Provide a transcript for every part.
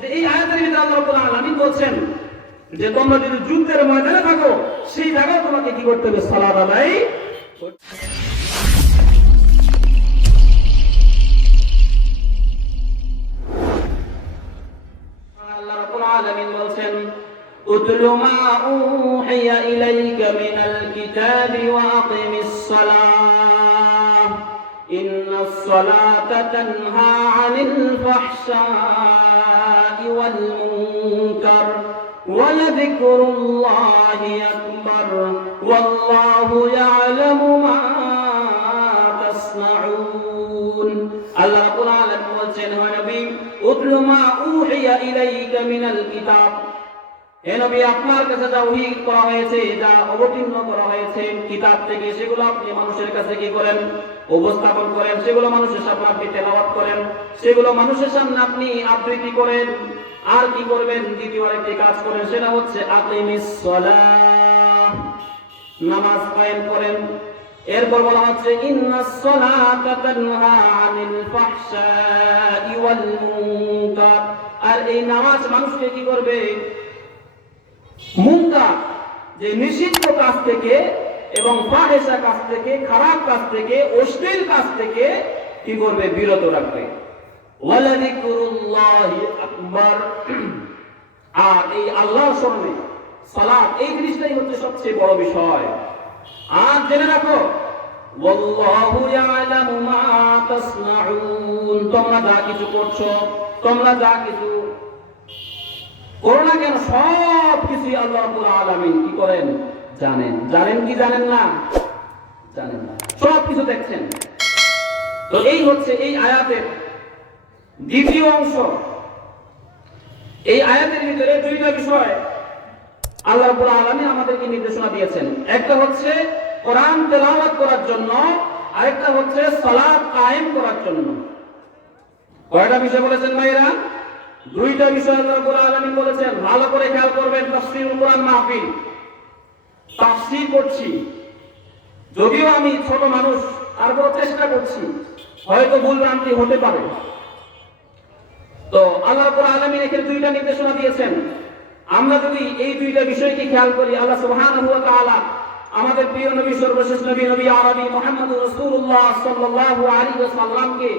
যে এই আয়াতের ভিতরে আল্লাহ রাব্বুল আলামিন বলছেন যে তোমরা যদি যুদ্ধের ময়দানে থাকো সেই জায়গায় তোমাকে কি করতে হবে? সালাত আদায় করতে হবে। আল্লাহ রাব্বুল আলামিন বলছেন উতলু মা উহিয়া ইলাইকা মিনাল কিতাবি ওয়া আকিমিস সালাহ ইন্নাস সালাতা তানহা আনিল ফাহশাই ওয়াল মুনকার ওয়া লাযিকরুল্লাহি আকবার ওয়াল্লাহু ইয়ালামু মা তাসনাউন। আল্লাহ রাব্বুল আলামিন বলছেন হে নবী উতলু মা উহিয়া ইলাইকা মিনাল কিতাব, হে নবী আপনার কাছে যা ওহী করা হয়েছে, যা অবতীর্ণ করা হয়েছে কিতাব থেকে, সেগুলো আপনি মানুষের কাছে কি করেন? উপস্থাপন করেন। সেগুলো মানুষের সামনে আপনি তেলাওয়াত করেন, সেগুলো মানুষের সামনে আপনি আবৃত্তি করেন। আর কি করবেন? দ্বিতীয় আরেকটি কাজ করেন, সেটা হচ্ছে আকিমিস সালাহ, নামাজ কায়েম করেন। এরপর বলা হচ্ছে ইন্নাস সালাতা তানহা আনিল ফাহশাই ওয়াল মুনকার, আর এই নামাজ মানুষকে কি করবে? মুনকার, যে নিষিদ্ধ কাজ থেকে এবং ফাহিশা কাজ থেকে, খারাপ কাজ থেকে, অশ্লীল কাজ থেকে কি করবে? বিরত রাখবে। ওয়ালা যিকরুল্লাহি আকবার, আর এই আল্লাহর স্মরণে সালাত, এই জিনিসটাই হচ্ছে সবচেয়ে বড় বিষয়। আর জেনে রাখো ওয়াল্লাহু ইয়ালামু মা তাসনাউন, তোমরা যা কিছু করছো, তোমরা যা কিছু করো না কেন, সব কিছুই আল্লাহ রাব্বুল আলামিন কি করেন? জানেন। জানেন কি জানেন না? জানেন না, সব কিছু দেখছেন। তো এই হচ্ছে এই আয়াতের দ্বিতীয় অংশ। এই আয়াতের ভিতরে দুইটা বিষয় আল্লাহ রাব্বুল আলামিন আমাদেরকে নির্দেশনা দিয়েছেন। একটা হচ্ছে কোরআন তেলাওয়াত করার জন্য, আরেকটা হচ্ছে সালাত কায়েম করার জন্য। কয়টা বিষয় বলেছেন ভাইরা? দুইটা বিষয় আল্লাহ রাব্বুল আলামিন বলেছেন। ভালো করে খেয়াল করবেন। তাফসীরুল কোরআন মাহফিল তাফসীর করছি, যদিও আমি ছোট মানুষ, তারপর চেষ্টা করছি, হয়তো ভুল ভ্রান্তি হতে পারে। তো আল্লাহ রাব্বুল আলামিন এখানে দুইটা নির্দেশনা দিয়েছেন। আমরা যদি এই দুইটা বিষয়কে খেয়াল করি, আল্লাহ সুবহানাহু ওয়া তাআলা আমাদের প্রিয় নবী, সর্বশেষ নবী, নবী আরবি মুহাম্মদুর রাসূলুল্লাহ সাল্লাল্লাহু আলাইহি ওয়াসাল্লামকে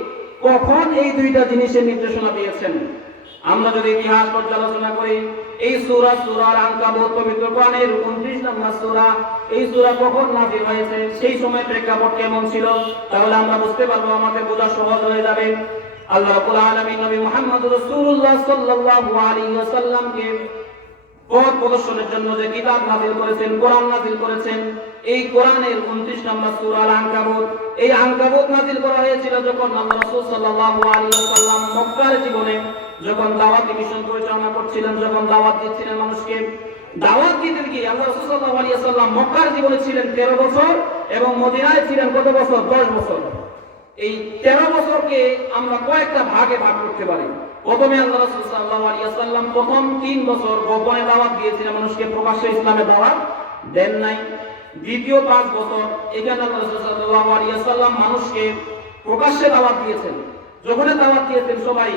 কখন এই দুইটা জিনিসের নির্দেশনা দিয়েছেন। আমরা যদি ইতিহাস পর্যালোচনা করি, এই সূরা সূরার আনকাবুত পবিত্র কোরআনের 29 নম্বর সূরা, এই সূরা কখন নাযিল হয়েছে, সেই সময় প্রেক্ষাপট কেমন ছিল, তাহলে আমরা বুঝতে পারবো, আমাদের বোঝা সহজ হয়ে যাবে। আল্লাহ রাব্বুল আলামিন নবী মুহাম্মদুর রাসূলুল্লাহ সাল্লাল্লাহু আলাইহি ওয়াসাল্লামকে পথ প্রদর্শনের জন্য যে কিতাব নাযিল করেছেন, কোরআন নাযিল করেছেন, এই কোরআনের 29 নম্বর সূরা আল আনকাবুত, এই আনকাবুত নাযিল করা হয়েছিল যখন আল্লাহ রাসূল সাল্লাল্লাহু আলাইহি ওয়াসাল্লাম মক্কার জীবনে যখন দাওয়াতি মিশন পরিচালনা করছিলেন, যখন দাওয়াত দিচ্ছিলেন মানুষকে। দাওয়াত দিতে গিয়ে আল্লাহ রাসূল সাল্লাল্লাহু আলাইহি ওয়াসাল্লাম মক্কার জীবনে ছিলেন 13 বছর এবং মদিনায় ছিলেন কত বছর? 10 বছর। এই 13 বছরকে আমরা কয়েকটা ভাগে ভাগ করতে পারি। প্রথমে আল্লাহ রাসূল সাল্লাল্লাহু আলাইহি ওয়াসাল্লাম প্রথম 3 বছর গোপনে দাওয়াত দিয়েছিলেন মানুষকে, প্রকাশ্যে ইসলামের দাওয়াত দেন নাই। দ্বিতীয় 5 বছর এখানে আল্লাহ রাসূল সাল্লাল্লাহু আলাইহি ওয়াসাল্লাম মানুষকে প্রকাশ্যে দাওয়াত দিয়েছেন। যখন দাওয়াত দিয়েছেন সবাই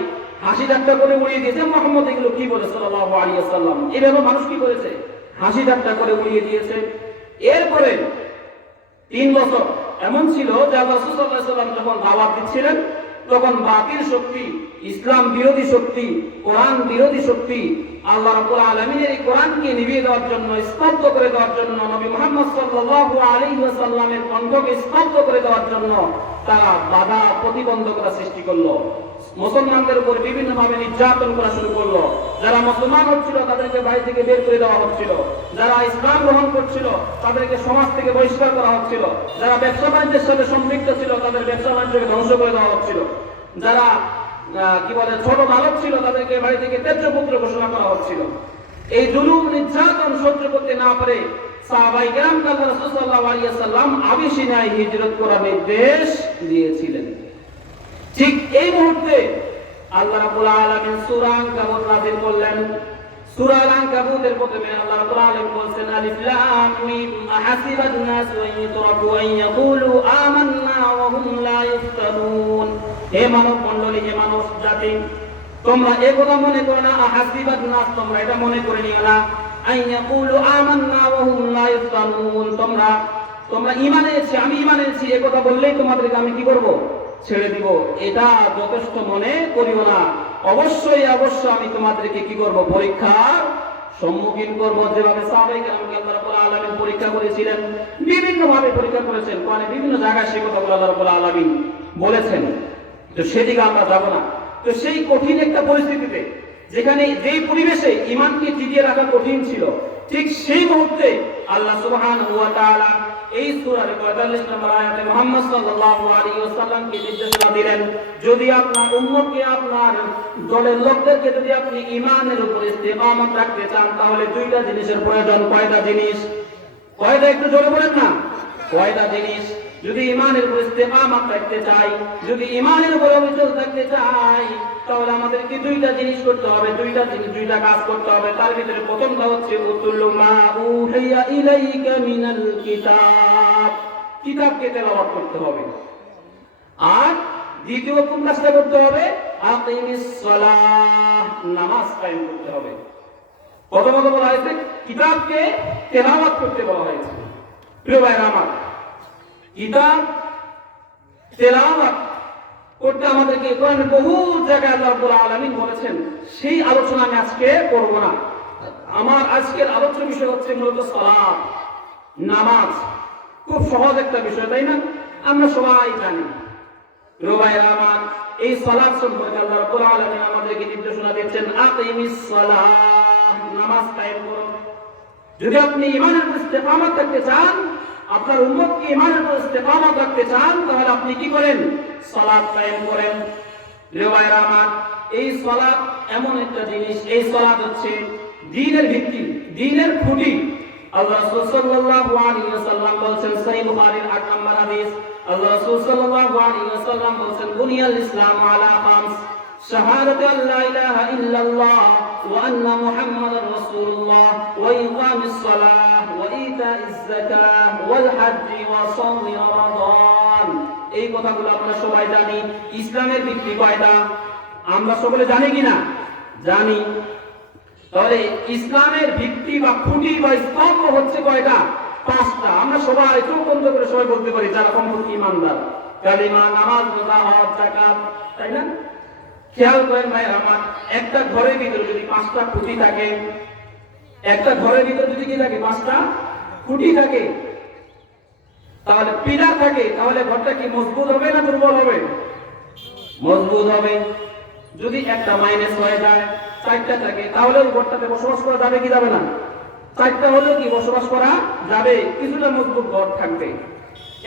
হাসি ঠাট্টা করে উড়িয়ে দিয়েছে, মুহাম্মদ এগুলো কি বলে সাল্লাল্লাহু আলাইহি ওয়াসাল্লাম, এইভাবে মানুষ কি করেছে? হাসি ঠাট্টা করে উড়িয়ে দিয়েছে। এরপরে 3 বছর এমন ছিল যে আল্লাহ রাসূল সাল্লাল্লাহু আলাইহি ওয়াসাল্লাম যখন দাওয়াত দিচ্ছিলেন, তখন বাতিল শক্তি, ইসলাম বিরোধী শক্তি, কোরআন বিরোধী শক্তি আল্লাহ রাব্বুল আলামিনের এই কোরআনকে নিভিয়ে দেওয়ার জন্য, স্তব্ধ করে দেওয়ার জন্য, নবী মুহাম্মদ সাল্লাল্লাহু আলাইহি ওয়াসাল্লামের কণ্ঠকে স্তব্ধ করে দেওয়ার জন্য তারা বাধা প্রতিবন্ধকতা সৃষ্টি করলো। মুসলমানদের উপর বিভিন্নভাবে নির্যাতন করা শুরু করলো। যারা মুসলমান হচ্ছিল তাদেরকে বাড়ি থেকে বের করে দেওয়া হচ্ছিল, যারা ইসলাম গ্রহণ করছিল তাদেরকে সমাজ থেকে বহিষ্কার করা হচ্ছিল, যারা ব্যবসা বাণিজ্যের সাথে সম্পৃক্ত ছিল তাদের ব্যবসা বাণিজ্যকে ধ্বংস করে দেওয়া হচ্ছিল, যারা কি বলে ছোট বালক ছিল তাদেরকে বাড়ি থেকে ত্যায্যপুত্র ঘোষণা করা হচ্ছিল। এই জুলুম নির্যাতন সহ্য করতে না পারে সাহাবায়ে কেরাম আল্লাহ রাসূল সাল্লাল্লাহু আলাইহি ওয়াসাল্লাম আবিসিনিয়ায় হিজরত করার নির্দেশ দিয়েছিলেন। ঠিক এই মুহূর্তে আল্লাহ রাব্বুল আলামিন সূরা আনকাবুত নাযিল করলেন। সূরা আনকাবুতের প্রথমে আল্লাহ রাব্বুল আলামিন বলেন আলিফ লাম মিম আহাসিবান নাস আন ইউতরাকু আন ইয়াকুলু আমান্না ওয়া হুম লা ইফতানুন। হে মানব মণ্ডলী, হে মানব জাতি, তোমরা একথা মনে করো না, আহাসিবান নাস, তোমরা এটা মনে করে নিও না, আইয়াকুলু আমান্না ওয়া হুম লা ইফতানুন, তোমরা ঈমান এনেছি, আমি ঈমান এনেছি, একথা বললেই তোমাদেরকে আমি কি করব? ছেড়ে দিব। এটা যথেষ্ট মনে করিও না। অবশ্যই আমি তোমাদেরকে কি করব? পরীক্ষার সম্মুখীন করব। যেভাবে সাহাবায়ে কেরামকে আল্লাহ রাব্বুল আলামিন পরীক্ষা করেছিলেন, বিভিন্ন ভাবে পরীক্ষা করেছেন, কোরআনে বিভিন্ন জায়গায় সেই কথাগুলো আল্লাহ রাব্বুল আলামিন বলেছেন। তো সেদিকে আমরা যাব না। তো সেই কঠিন একটা পরিস্থিতিতে, যেখানে যেই পরিবেশে ঈমানকে টিকিয়ে রাখা কঠিন ছিল, ঠিক সেই মুহূর্তে আল্লাহ সুবহানাহু ওয়া তাআলা এই সূরার ৪৫ নম্বর আয়াতে মুহাম্মদ সাল্লাল্লাহু আলাইহি ওয়াসাল্লামকে নির্দেশনা দিলেন, যদি আপনার উম্মতকে, আপনার দলের লোকদেরকে যদি আপনি ঈমানের উপর ইস্তেকামত রাখতে চান, তাহলে দুইটা জিনিসের প্রয়োজন। কয়টা জিনিস? কয়টা? একটু জোরে বলেন না। কয়টা জিনিস? যদি ঈমানের উপর ইস্তেকামত রাখতে চাই, যদি ঈমানের উপর অবিচল থাকতে চাই, তাহলে আমাদেরকে দুইটা জিনিস করতে হবে, দুইটা কাজ করতে হবে। তার ভিতরে প্রথমটা হচ্ছে উতুল্লু মা উহিয়া ইলাইকা মিনাল কিতাব, কিতাবকে তেলাওয়াত করতে হবে। আর দ্বিতীয় কোন কাজটা করতে হবে? আকিমিস সালাহ, নামাজ কায়েম করতে হবে। প্রথমত বলা হয়েছে কিতাবকে তেলাওয়াত করতে বলা হয়েছে। প্রিয় ভাইরা আমার, কিতাব তেলাওয়াত করতে আমাদেরকে কোরআনের বহু জায়গায় আল্লাহ রাব্বুল আলামিন বলেছেন। সেই আলোচনা আমি আজকে করব না। আমার আজকের আলোচনার বিষয় হচ্ছে মূলত সালাত, নামাজ। খুব সহজ একটা বিষয়, তাই না? আমরা সবাই জানি। প্রিয় ভাইরা আমার, এই সালাত সম্পর্কে আল্লাহ রাব্বুল আলামিন আমাদেরকে নির্দেশনা দিচ্ছেন, আকিমিস সালাহ, নামাজ কায়েম করুন। যদি আপনি ঈমানের উপর ইস্তেকামত রাখতে চান, আপনার উম্মতকে ঈমানের উপর ইস্তেকামত রাখতে চান, তাহলে আপনি কি করেন? সালাত কায়েম করেন। প্রিয় ভাইরা আমার, এই সালাত এমন একটা জিনিস, এই সালাত হচ্ছে দ্বীনের ভিত্তি, দ্বীনের খুঁটি। আল্লাহ রাসূল সাল্লাল্লাহু আলাইহি ওয়াসাল্লাম বলেছেন, সহিহ বুখারীর ৮ নম্বর হাদিস, আল্লাহ রাসূল সাল্লাল্লাহু আলাইহি ওয়াসাল্লাম বলেছেন, বুনিয়াল ইসলাম আলা খামস, শাহাদাতু আল্লা ইলাহা ইল্লাল্লাহ ওয়া আন্না মুহাম্মাদার রাসূলুল্লাহ ওয়া ইকামিস সালাহ ওয়া ইতাইজ যাকাহ ওয়াল হজ্জ ওয়া সাওমি রমাদান। এই কথাগুলো আমরা সবাই জানি। ইসলামের ভিত্তি কয়টা? আমরা সকলে জানি কিনা? জানি। তাহলে ইসলামের ভিত্তি বা খুঁটি বা স্তম্ভ হচ্ছে কয়টা? 5টা। আমরা সবাই চোখ বন্ধ করে সবাই বলতে পারি, যারা কমপক্ষে ঈমানদার। কালিমা, নামাজ, রোজা, হজ, যাকাত, তাই না? খেয়াল করেন ভাই আমার, একটা ঘরের ভিতরে যদি 5টা খুঁটি থাকে, একটা ঘরের ভিতরে যদি কি থাকে? 5টা খুঁটি থাকে, তাহলে পিলার থাকে, তাহলে ঘরটা কি মজবুত হবে না দুর্বল হবে? মজবুত হবে। যদি একটা মাইনাস হয়ে যায়, 4টা থাকে, তাহলে ওই ঘরটাতে বসবাস করা যাবে কি যাবে না? 4টা হলেও কি বসবাস করা যাবে, কিছুটা মজবুত ঘর থাকবে।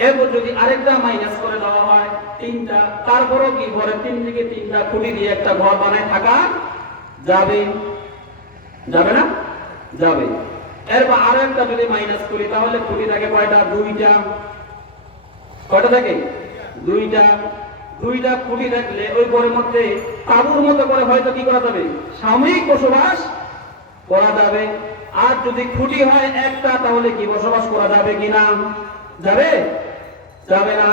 এরপর যদি আরেকটা মাইনাস করে দেওয়া হয়, 3টা, তারপরও কি ঘরের 3 থেকে 3টা খুঁটি দিয়ে একটা ঘর বানায় থাকা যাবে? যাবে না? যাবে। এরপর আরো একটা যদি মাইনাস করি, তাহলে খুঁটি থাকে কয়টা? 2টা। কয়টা থাকে? 2টা। 2টা খুঁটি থাকলে ওই ঘরের মধ্যে তাঁবুর মতো করে হয়তো কি করা যাবে? সাময়িক বসবাস করা যাবে। আর যদি খুঁটি হয় একটা, তাহলে কি বসবাস করা যাবে কিনা? যাবে? যাবে না।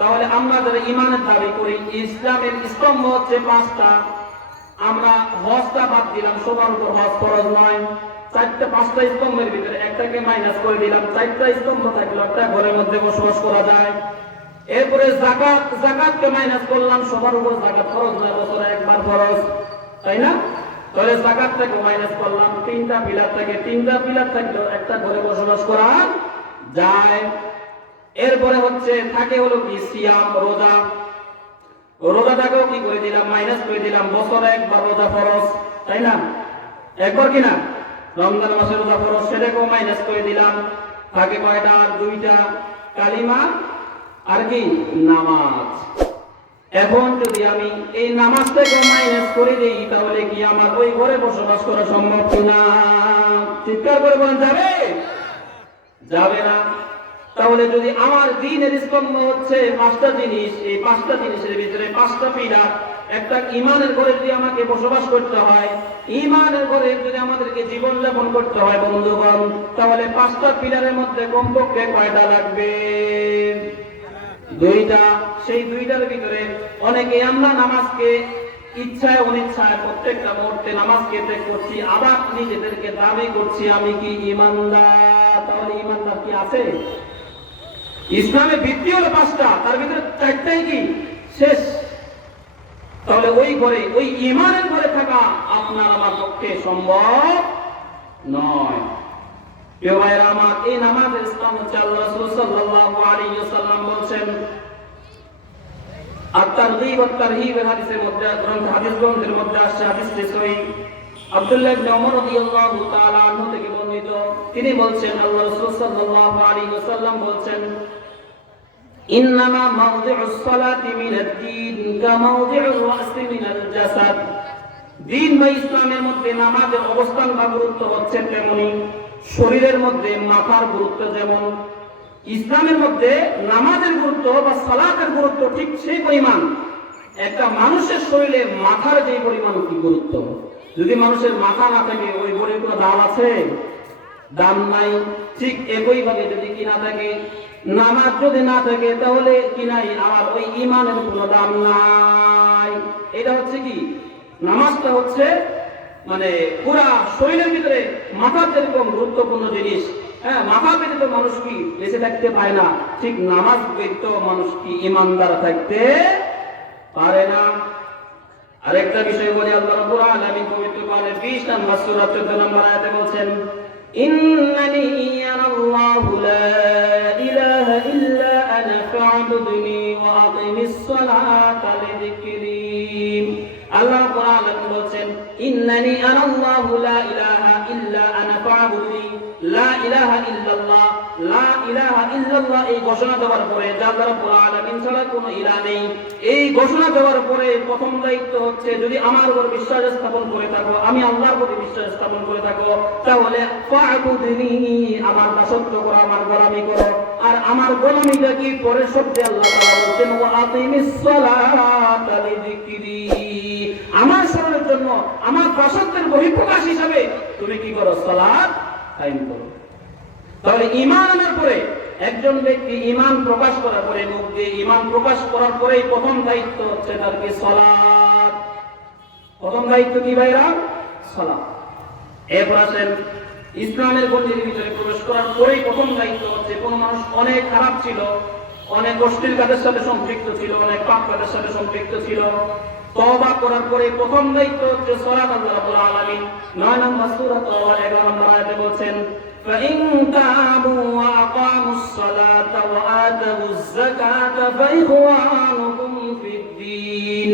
তাহলে আমরা যারা ঈমানের দাবি করি, ইসলামের স্তম্ভ হচ্ছে 5টা, আমরা হজটা বাদ দিলাম, সবার উপর হজ ফরজ নয়। 5টা স্তম্ভের ভিতরে একটাকে মাইনাস করে দিলাম, 4টা স্তম্ভ থাকলো, একটা ঘরের মধ্যে বসবাস করা যায়। এরপরে যাকাতকে মাইনাস করলাম, সবার উপর যাকাত ফরজ নয়, বছরে একবার ফরজ, তাই না? তাহলে যাকাতটাকে মাইনাস করলাম, 3টা পিলার থাকে, 3টা পিলার থাকলো, একটা ঘরে বসবাস করা যায়। এরপরে হচ্ছে থাকে হলো কি? সিয়াম, রোজা। রোজাটাকেও কি করে দিলাম? মাইনাস করে দিলাম, বছরে একবার রোজা ফরজ, তাই না? একবার কিনা? রমজান মাসে রোজা ফরজ, সেটাকেও মাইনাস করে দিলাম, থাকে কয়টা? আর 2টা, কালিমা আর কি? নামাজ। এখন যদি আমি এই নামাজটাকে মাইনাস করে দিই, তাহলে কি আমার ওই ঘরে বসবাস করা সম্ভব কিনা? চিৎকার করে বলেন, যাবে? যাবে না। তাহলে যদি আমার দ্বীনের স্তম্ভ হচ্ছে 5টা জিনিস, এই 5টা জিনিসের ভিতরে 5টা পিলার, একটা ঈমানের ঘরে যদি আমাকে বসবাস করতে হয়, ঈমানের ঘরে যদি আমাদেরকে জীবন যাপন করতে হয় বন্ধুগণ, তাহলে 5টা পিলারের মধ্যে কমপক্ষে কয়টা লাগবে? 2টা। সেই 2টার ভিতরে অনেকে আমরা নামাজকে ইচ্ছায় অনিচ্ছায় প্রত্যেকটা মুহূর্তে নামাজকে ত্যাগ করছি, আবার নিজেদেরকে দাবি করছি আমি কি ঈমানদার। তাহলে ঈমানদার কি আছে? ইসলামের ভিত্তি হলো 5টা, তার ভিতরে 4টাই কি শেষ। তাহলে ওই ঘরে, ওই ঈমানের ঘরে থাকা আপনার আমার পক্ষে সম্ভব নয়। প্রিয় ভাইরা আমার, এই নামাজের স্থান হচ্ছে আল্লাহ রাসূল সাল্লাল্লাহু আলাইহি ওয়াসাল্লাম বলেছেন, আত-তারগীব ওয়াত-তারহীব হাদিসের মধ্যে, হাদিস গ্রন্থের মধ্যে আসছে, হাদিসটি সহিহ। আব্দুল্লাহ ইবনে ওমর রাদিয়াল্লাহু তাআলা আনহু থেকে বর্ণিত, তিনি বলছেন আল্লাহ রাসূল সাল্লাল্লাহু আলাইহি ওয়াসাল্লাম বলছেন, ইন্নামা মাওদিউস সালাতি মিনাদ-দীন কামাওদিউর রাসি মিনাল জাসাদ। দ্বীন বা ইসলামের মধ্যে নামাজের অবস্থান বা গুরুত্ব হচ্ছে তেমনি শরীরের মধ্যে মাথার গুরুত্ব যেমন, ইসলামের মধ্যে নামাজের গুরুত্ব বা সালাতের গুরুত্ব ঠিক সেই পরিমাণ একটা মানুষের শরীরে মাথার যে পরিমাণ কি গুরুত্ব। যদি মানুষের মাথা না থাকে ওই বড়ির কোনো দাম আছে? দাম নাই। ঠিক একইভাবে যদি কি না থাকে, নামাজ যদি না থাকে তাহলে কি নাই, আর ওই ঈমানের কোনো দাম নাই। এটা হচ্ছে কি, নামাজটা হচ্ছে মানে পুরা শরীরের ভিতরে মাথার যেরকম গুরুত্বপূর্ণ জিনিস, হ্যাঁ, মাথা ব্যতীত মানুষ কি বেঁচে থাকতে পারে না, ঠিক নামাজ ব্যতীত মানুষ কি ঈমানদার থাকতে পারে না। আরেকটা বিষয় বলি, আল্লাহ রাব্বুল আলামিন পবিত্র কোরআনের 20 নম্বর সূরা 14 নম্বর আয়াতে বলছেন, ইন্নানি আনাল্লাহু লা ইলাহা ইল্লা আনা ফা'বুদনি ওয়া আকিমিস সালাতা লিযিকরি। আল্লাহ রাব্বুল আলামিন বলছেন, ইন্নানি আনাল্লাহু লা ইলাহা ইল্লা আনা ফা'বুদনি। লা ইলাহা ইল্লাল্লাহ, লা ইলাহা ইল্লাল্লাহ এই ঘোষণা দেওয়ার পরে, যে আল্লাহ রাব্বুল আলামিন ছাড়া কোনো ইলাহ নেই, এই ঘোষণা দেওয়ার পরে প্রথম দায়িত্ব হচ্ছে, যদি আমার উপর বিশ্বাস স্থাপন করে থাকো, আমি আল্লাহর প্রতি বিশ্বাস স্থাপন করে থাকো, তাহলে ফা'বুদনি, আমার দাসত্ব করো, আমার গোলামি করো। আর আমার গোলামিটা কি পরের শব্দে আল্লাহ তাআলা বলেন, ওয়া আকিমিস সালাতা লিযিকরি, আমার স্মরণের জন্য, আমার দাসত্বের বহিঃপ্রকাশ হিসাবে তুমি কি করো, সালাত কায়েম করো। তাহলে ঈমান আনার পরে একজন ব্যক্তি ঈমান প্রকাশ করার পরে, মুখ দিয়ে ঈমান প্রকাশ করার পরেই প্রথম দায়িত্ব হচ্ছে তার কি, সালাত। প্রথম দায়িত্ব কি ভাইরা? সালাত। এরপর আসেন ইসলামের গণ্ডির ভিতরে প্রবেশ করার পরেই প্রথম দায়িত্ব হচ্ছে, কোন মানুষ অনেক খারাপ ছিল, অনেক অশ্লীল কাজের সাথে সম্পৃক্ত ছিল, অনেক পাপ কাজের সাথে সম্পৃক্ত ছিল, তওবা করার পরে প্রথম দায়িত্ব হচ্ছে সালাত। আল্লাহ রাব্বুল আলামিন 9 নম্বর সূরা তাওবা 11 নম্বর আয়াতে বলছেন, فَإِن تَابُوا وَأَقَامُوا الصَّلَاةَ وَآتَوُا الزَّكَاةَ فَإِخْوَانُكُمْ فِي الدِّينِ।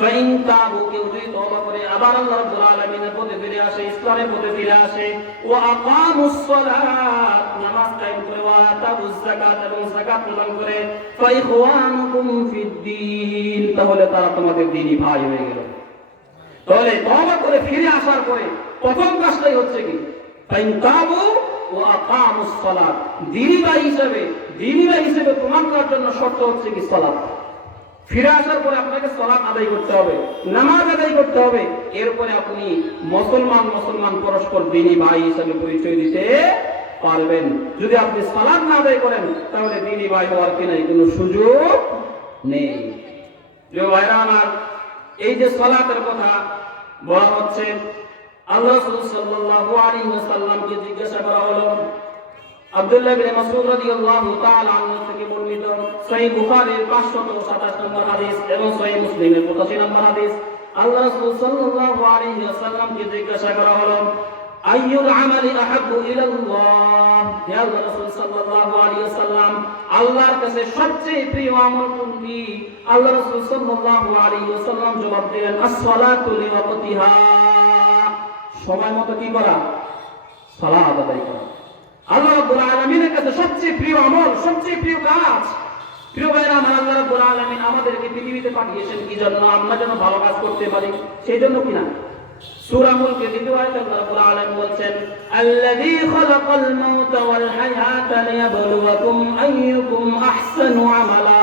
فَإِن تَابُوا, কেউ যদি তওবা করে আবার আল্লাহ রাব্বুল আলামিনের পথে ফিরে আসে, ইসলামের পথে ফিরে আসে, وَأَقَامُوا الصَّلَاةَ, নামাজ কায়েম করে, وَآتَوُا الزَّكَاةَ, এবং যাকাত প্রদান করে, فَإِخْوَانُكُمْ فِي الدِّينِ, তাহলে তারা তোমাদের দ্বীনি ভাই হয়ে গেল। তাহলে তওবা করে ফিরে আসার পরে প্রথম কাজটাই হচ্ছে কি, فَإِن تَابُوا وَأَقَامُوا الصَّلَاةَ, দ্বীনি ভাই হিসেবে প্রমাণ করার জন্য শর্ত হচ্ছে কি, সালাত। ফিরে আসার পরে আপনাকে সালাত আদায় করতে হবে, নামাজ আদায় করতে হবে, এরপরে আপনি মুসলমান পরস্পর দ্বীনি ভাই হিসেবে পরিচয় দিতে পারবেন। যদি আপনি সালাত না আদায় করেন তাহলে দ্বীনি ভাই হওয়ার কি নাই, কোনো সুযোগ নেই। যে ভাইরা আমার, এই যে সালাতের কথা বলা হচ্ছে, আল্লাহ রাসূল সাল্লাল্লাহু আলাইহি ওয়াসাল্লামকে জিজ্ঞাসা করা হলো, আব্দুল্লাহ ইবনে মাসউদ রাদিয়াল্লাহু তাআলা আনহু থেকে বর্ণিত, সহিহ বুখারীর 527 নম্বর হাদিস এবং সহিহ মুসলিমের 85 নম্বর হাদিস, আল্লাহ রাসূল সাল্লাল্লাহু আলাইহি ওয়াসাল্লামকে জিজ্ঞাসা করা হলো, আইয়ুল আমালি আহাব্বু ইলাল্লাহ, হে আল্লাহ রাসূল সাল্লাল্লাহু আলাইহি ওয়াসাল্লাম, আল্লাহর কাছে সবচেয়ে প্রিয় আমল কোনটি? আল্লাহ রাসূল সাল্লাল্লাহু আলাইহি ওয়াসাল্লাম জবাব দিলেন, আস-সালাতু লিওয়াক্তিহা, সময় মতো কি করা, সালাত আদায় করা। আল্লাহ রাব্বুল আলামিনের কাছে সবচেয়ে প্রিয় আমল, সবচেয়ে প্রিয় কাজ। প্রিয় ভাইরা আমার, আল্লাহ রাব্বুল আলামিন আমাদেরকে পৃথিবীতে পাঠিয়েছেন কি জন্য? আমরা যেন ভালো কাজ করতে পারি, সেই জন্য কিনা? সূরা মুলকের 2 আয়াতে আল্লাহ রাব্বুল আলামিন বলছেন, আল্লাযী খালাকাল মাউতা ওয়াল হায়াতা লিয়াবলুয়াকুম আইয়ুকুম আহসানু আমালা,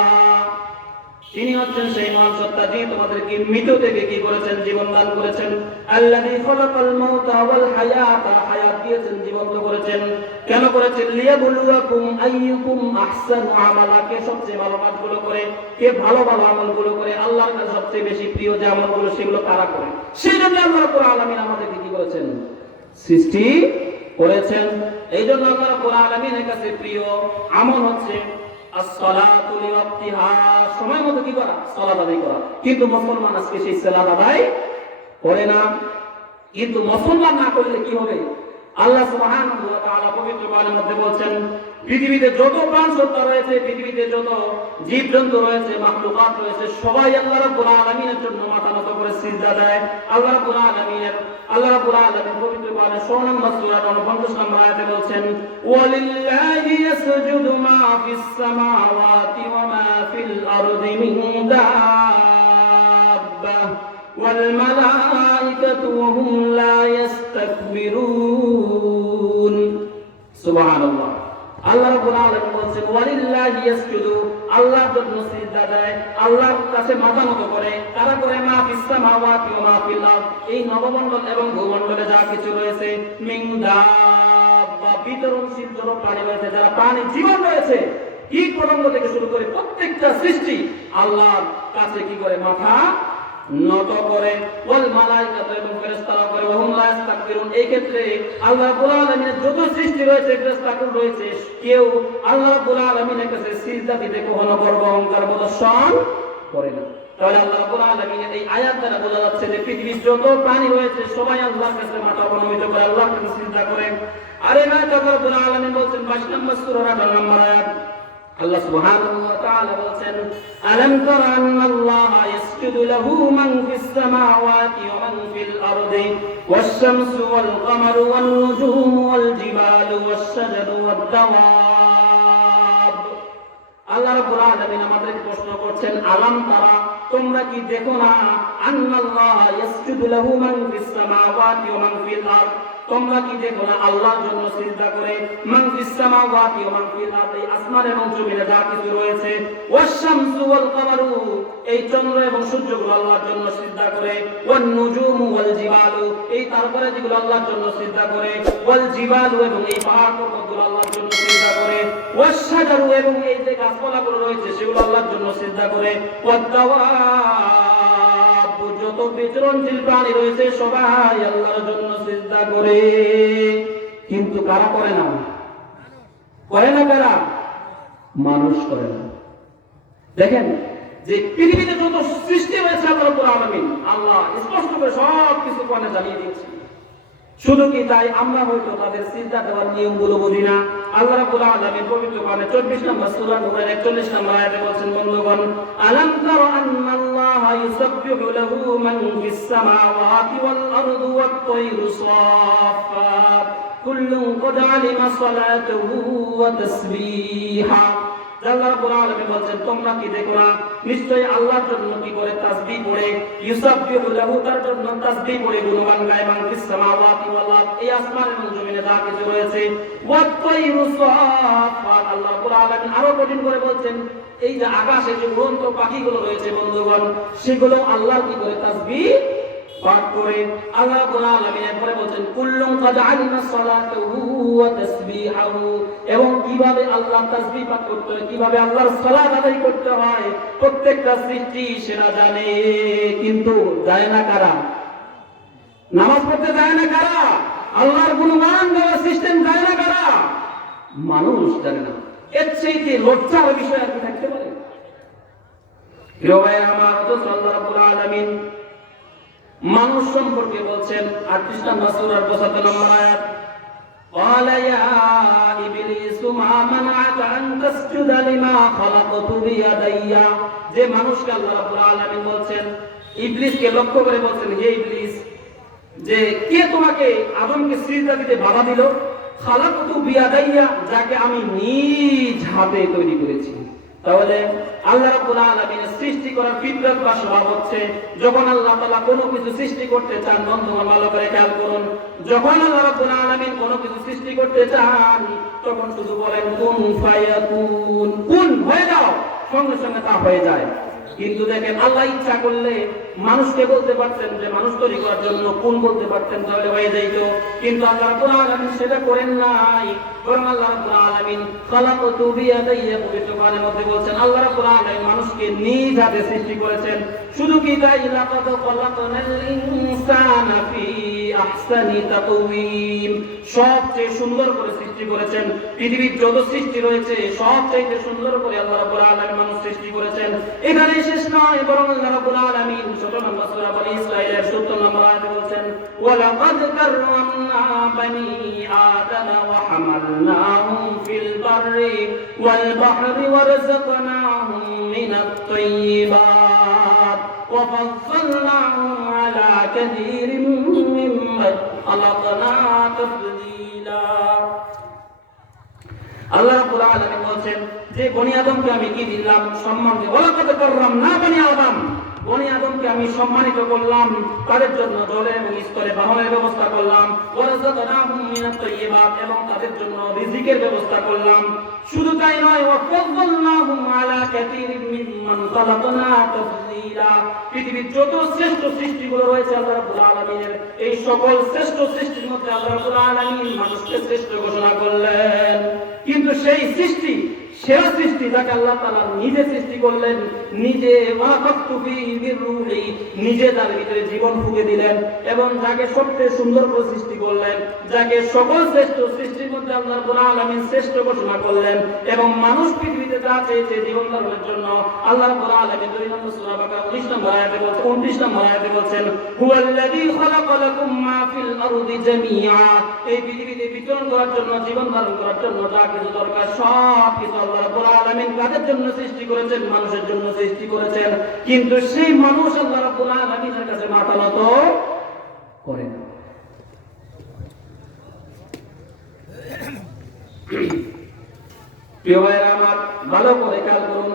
তিনি হচ্ছেন সেই মহান সত্তা যিনি তোমাদেরকে মৃত থেকে কি করেছেন, জীবন দান করেছেন। আল্লাযী খালাকাল মাউতা ওয়াল হায়াতা, হায়াত দিয়েছেন, জীবন্ত করেছেন। কেন করেছেন? লিয়াবলুয়াকুম আইয়ুকুম আহসানু আমালা, কে সবচেয়ে ভালো কাজগুলো করে, কে ভালো ভালো আমলগুলো করে, আল্লাহর কাছে সবচেয়ে বেশি প্রিয় যে আমলগুলো সেগুলো কারা করে। সেই জন্য আল্লাহ রাব্বুল আলামিন আমাদেরকে কি করেছেন? সৃষ্টি করেছেন। এই জন্য আল্লাহ রাব্বুল আলামিনের কাছে প্রিয় আমল হচ্ছে as-salatu liwaqtiha, সময় মতো কি করা? সালাত আদায় করা। কিন্তু মুসলমান আজকে সেই সালাত আদায় করে না। কিন্তু মুসলমান না করলে কি হবে? আল্লাহ সুবহানাহু ওয়া তাআলা পবিত্র কোরআনের মধ্যে বলছেন, পৃথিবীতে যত প্রাণ সত্তা রয়েছে, পৃথিবীতে যত জীবজন্তু রয়েছে, মাখলুকাত রয়েছে, সবাই আল্লাহ রাব্বুল আলামিনের জন্য মাথা নত করে সিজদা দেয়। আল্লাহ রাব্বুল আলামিন পবিত্র কোরআনের 16 নম্বর সূরা 49 নম্বর আয়াতে বলছেন, ওয়ালিল্লাহি ইয়াসজুদু মা ফিস সামাওয়াতি ওয়া মা ফিল আরদি মিন দাব্বাহ ওয়াল মালাইকাতু ওয়া হুম লা ইস্তাকবিরুন। সুবহানাল্লাহ। আল্লাহ রাব্বুল আলামিন বলেন ওয়ালিল্লাহি ইয়াসজুদু, আল্লাহর জন্য সিজদা দেয়, আল্লাহর কাছে মাথা নত করে। কারা করে? মা ফিস সামাওয়াতি ওয়া মা ফিল আরদ, এই নবমণ্ডল এবং ভূমণ্ডলে যা কিছু রয়েছে, মিন দাব্বা, বিতরণশীল যত প্রাণী রয়েছে, যারা প্রাণী জীবন রয়েছে, কীট পতঙ্গ থেকে শুরু করে প্রত্যেকটা সৃষ্টি আল্লাহর কাছে কি করে? মাথা নত করে। ওয়াল মালাইকাতু, এবং ফেরেশতারা করে, ওয়া হুম লা ইস্তাকবিরুন। এই ক্ষেত্রে আল্লাহ রাব্বুল আলামিনের যত সৃষ্টি রয়েছে, ফেরেশতাকুল রয়েছে, কেউ আল্লাহ রাব্বুল আলামিনের কাছে সিজদা দিতে কখনো গর্ব অহংকার প্রদর্শন করে না। তাহলে আল্লাহ রাব্বুল আলামিনের এই আয়াত দ্বারা বোঝা যাচ্ছে যে পৃথিবীর যত প্রাণী রয়েছে সবাই আল্লাহর কাছে মাথা অবনমিত করে, আল্লাহর কাছে সিজদা করে। আর এই আয়াতে আল্লাহ রাব্বুল আলামিন বলেন 22 নম্বর সূরা 18 নম্বর আয়াত, আল্লাহ সুবহানাহু ওয়া তাআলা বলেন, আলাম তারা আন্নাল্লাহা ইয়াসজুদু লাহু মান ফিস সামাওয়াতি ওয়া মান ফিল আরদি ওয়াশ শামসু ওয়াল কামারু ওয়ান নুজুমু ওয়াল জিবালু ওয়াশ শাজারু ওয়াদ দাওয়াব। আল্লাহ রাব্বুল আলামিন আমাদেরকে প্রশ্ন করছেন, আলাম তারা, তোমরা কি দেখো না, আন্নাল্লাহা ইয়াসজুদু লাহু মান ফিস সামাওয়াতি ওয়া মান ফিল আরদ, তোমরা কি দেখো না আল্লাহর জন্য সিজদা করে, মান ফিস সামাওয়াতি ওয়া মান ফিল আরদ, এই আসমান এবং জমিনে যা কিছু রয়েছে, ওয়াশ শামসু ওয়াল কামারু, এই চন্দ্র এবং সূর্যগুলো আল্লাহর জন্য সিজদা করে, ওয়ান নুজুমু ওয়াল জিবালু, এই তারকারা যেগুলো আল্লাহর জন্য সিজদা করে, ওয়াল জিবালু, এবং এই পাহাড় পর্বতগুলো আল্লাহর জন্য সিজদা করে, ওয়াশ শাজারু, এবং এই যে গাছপালাগুলো রয়েছে সেগুলো আল্লাহর জন্য সিজদা করে, ওয়াদ দাওয়াব, যত বিচরণশীল প্রাণী রয়েছে সবাই আল্লাহর জন্য সিজদা করে। কিন্তু কারা করে না? করে না কারা? মানুষ করে না। দেখেন যে পৃথিবীতে যত সৃষ্টি হয়েছে আল্লাহ রাব্বুল আলামিন, আল্লাহ স্পষ্ট করে সব কিছু কোরআনে জানিয়ে দিয়েছেন। শুধু কি তাই? আমরা হয়তো তাদের সিজদা দেওয়ার নিয়মগুলো বুঝি না। আল্লাহ রাব্বুল আলামিন পবিত্র কোরআনে 24 নম্বর সূরা নূরের 41 নম্বর আয়াতে বলেন, বন্ধুগণ, আলাম তারা আন্নাল্লাহা ইউসাব্বিহু লাহু মান ফিস সামাওয়াতি ওয়াল আরদি ওয়াত তায়রু সাফফাত কুল্লুন ক্বাদ আলিমা সালাতাহু ওয়া তাসবিহা। আল্লাহ রাব্বুল আলামিন বলেন, তোমরা কি দেখো না, নিশ্চয়ই আল্লাহর জন্য কি করে? তাসবিহ পড়ে, ইউসাব্বিহু লাহু, তার জন্য তাসবিহ পড়ে গুণগান গায়, মান ফিস সামাওয়াতি ওয়াল আরদ, এই আসমান এবং জমিনে যা কিছু রয়েছে, ওয়াত তায়রু সাফফাত। আল্লাহ রাব্বুল আলামিন আরো কঠিন করে বলছেন, এই যে আকাশে যে উড়ন্ত পাখিগুলো রয়েছে বন্ধুগণ, সেগুলো আল্লাহর কি করে? তাসবিহ পাঠ করে। আল্লাহ রাব্বুল আলামিন এরপরে বলেন, কুল্লুন ক্বাদ আলিমা সালাতাহু ওয়া তাসবিহাহু, এবং কিভাবে আল্লাহ তাসবিহ পাঠ করতে হয়, কিভাবে আল্লাহর সালাত আদায় করতে হয়, প্রত্যেকটা সৃষ্টি সেটা জানে। কিন্তু যায় না কারা? নামাজ পড়তে যায় না কারা? আল্লাহর গুণগান গাওয়ার সিস্টেম যায় না কারা? মানুষ জানে না। এর চাইতে লজ্জার বিষয় আর কি থাকতে পারে? প্রিয় ভাই আমার, আল্লাহ রাব্বুল আলামিন মানুষ সম্পর্কে বলছেন 38 নম্বর সূরার 75 নম্বর আয়াত, قال يا إبليس ما منعك أن تسجد لما خلقت بيدي। যে মানুষকে আল্লাহ রাব্বুল আলামিন বলছেন, ইবলিসকে লক্ষ্য করে বলছেন, হে ইবলিস, যে কে তোমাকে আদমকে সিজদা দিতে বাধা দিল? খালাকতু বিয়াদাইয়া, যাকে আমি নিজ হাতে তৈরি করেছি। তাহলে আল্লাহ রাব্বুল আলামিনের সৃষ্টি করার ফিতরত বা স্বভাব হচ্ছে, যখন আল্লাহ তাআলা কোনো কিছু সৃষ্টি করতে চান, বন্ধুগণ ভালো করে খেয়াল করুন, যখন আল্লাহ রাব্বুল আলামিন কোনো কিছু সৃষ্টি করতে চান, তখন শুধু বলেন কুন ফায়াকুন, কুন হয়ে যাও, সঙ্গে সঙ্গে তা হয়ে যায়। কিন্তু দেখেন আল্লাহ ইচ্ছা করলে মানুষকে বলতে পারতেন যে মানুষ তৈরি করার জন্য কোন বলতে পারতেন, তাহলে হয়ে যাইতো। কিন্তু আল্লাহ রাব্বুল আলামিন সেটা করেন নাই। বরং আল্লাহ রাব্বুল আলামিন খালাকতু বিয়াদাইয়া পবিত্র কোরআনের মধ্যে বলছেন আল্লাহ রাব্বুল আলামিন মানুষকে নিজ হাতে সৃষ্টি করেছেন। শুধু কি তাই, লাকাদ খালাকনাল ইনসানা ফি আহসানি তাকওয়িম, সবচেয়ে সুন্দর করে সৃষ্টি করেছেন। পৃথিবীর যত সৃষ্টি রয়েছে সবচেয়ে সুন্দর করে আল্লাহ রাব্বুল আলামিন মানুষ সৃষ্টি করেছেন। এখানে শেষ নয়, বরং আল্লাহ রাব্বুল আলামিন 17 নম্বর সূরা বনী ইসরাঈলের 70 নম্বর আয়াতে বলছেন ওয়ালাকাদ কাররামনা বানি আদম ওয়া হামালনাহুম ফিল বাররি ওয়াল বাহরি ওয়ারযাকনাহুম মিনাত তাইয়্যিবাত ওয়া ফাজ্জালনাহুম আলা কাসীরিন মিম্মান খালাকনা তাফদীলা। আল্লাহ রাব্বুল আলামিন বলেন যে বনি আদমকে আমি কি দিলাম? সম্মান। ওয়ালাকাদ কাররামনা বানি আদম, বনি আদমকে আমি সম্মানিত করলাম, তাদের জন্য জলে এবং স্তরে বাহনের ব্যবস্থা করলাম। ওয়ারযাকনাহুম মিনাত তাইয়্যিবাত, এবং তাদের জন্য রিজিকের ব্যবস্থা করলাম। শুধু তাই নয়, ওয়া ফাজ্জালনাহুম আলা কাসীরিন মিম্মান খালাকনা তাফদীলা, পৃথিবীর যত শ্রেষ্ঠ সৃষ্টিগুলো রয়েছে আল্লাহ রাব্বুল আলামিনের, এই সকল শ্রেষ্ঠ সৃষ্টির মধ্যে আল্লাহ রাব্বুল আলামিন মানুষকে শ্রেষ্ঠ ঘোষণা করলেন। কিন্তু সেই সৃষ্টি, সেরা সৃষ্টি যাকে আল্লাহ তাআলা নিজে সৃষ্টি করলেন, নিজে নিজে তার ভিতরে জীবন ফুঁকে দিলেন, এবং যাকে সবচেয়ে সুন্দর করে সৃষ্টি করলেন, যাকে সকল শ্রেষ্ঠ সৃষ্টির মধ্যে আল্লাহ রাব্বুল আলামিন শ্রেষ্ঠ ঘোষণা করলেন, এবং মানুষ পৃথিবীতে যা চেয়েছে জীবন ধারণের জন্য আল্লাহ রাব্বুল আলামিন 2 নম্বর সূরা বাকারা 19 নম্বর আয়াতে বলছেন, 29 নম্বর আয়াতে বলছেন হুয়াল্লাযী খালাকা লাকুম মা ফিল আরদি জামিআ, এই পৃথিবীতে বিচরণ করার জন্য, জীবন ধারণ করার জন্য যা কিছু দরকার সব কিছু আল্লাহ রাব্বুল আলামিন কাদের জন্য সৃষ্টি করেছেন? মানুষের জন্য সৃষ্টি করেছেন। কিন্তু সেই মানুষ আল্লাহ রাব্বুল আলামিনের কাছে মাথা নত করে না। প্রিয় ভাইরা আমার, ভালো করে খেয়াল করুন,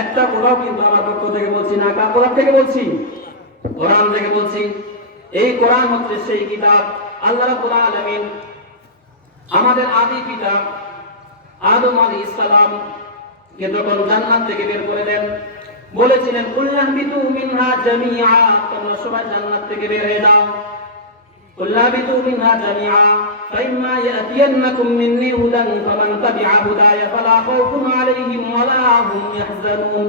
একটা কোরআন কিন্তু আমার পক্ষ থেকে বলছি না, কোরআন থেকে বলছি, কোরআন থেকে বলছি। এই কোরআন হচ্ছে সেই কিতাব আল্লাহ রাব্বুল আলামিন আমাদের আদি পিতা আদম আলাইহিস সালাম কে যখন জান্নাত থেকে বের করে দেন, বলেছিলেন কুল্লাহবিতু মিনহা জামিআ, তোমরা সবাই জান্নাত থেকে বের হয়ে যাও। কুল্লাহবিতু মিনহা জামিআ ফাইম্মা ইয়াতিয়ান্নাকুম মিন্নী হুদান ফামান তাবিআ হুদায়া ফালা খাউফুন আলাইহিম ওয়ালা হুম ইয়াহজানুন।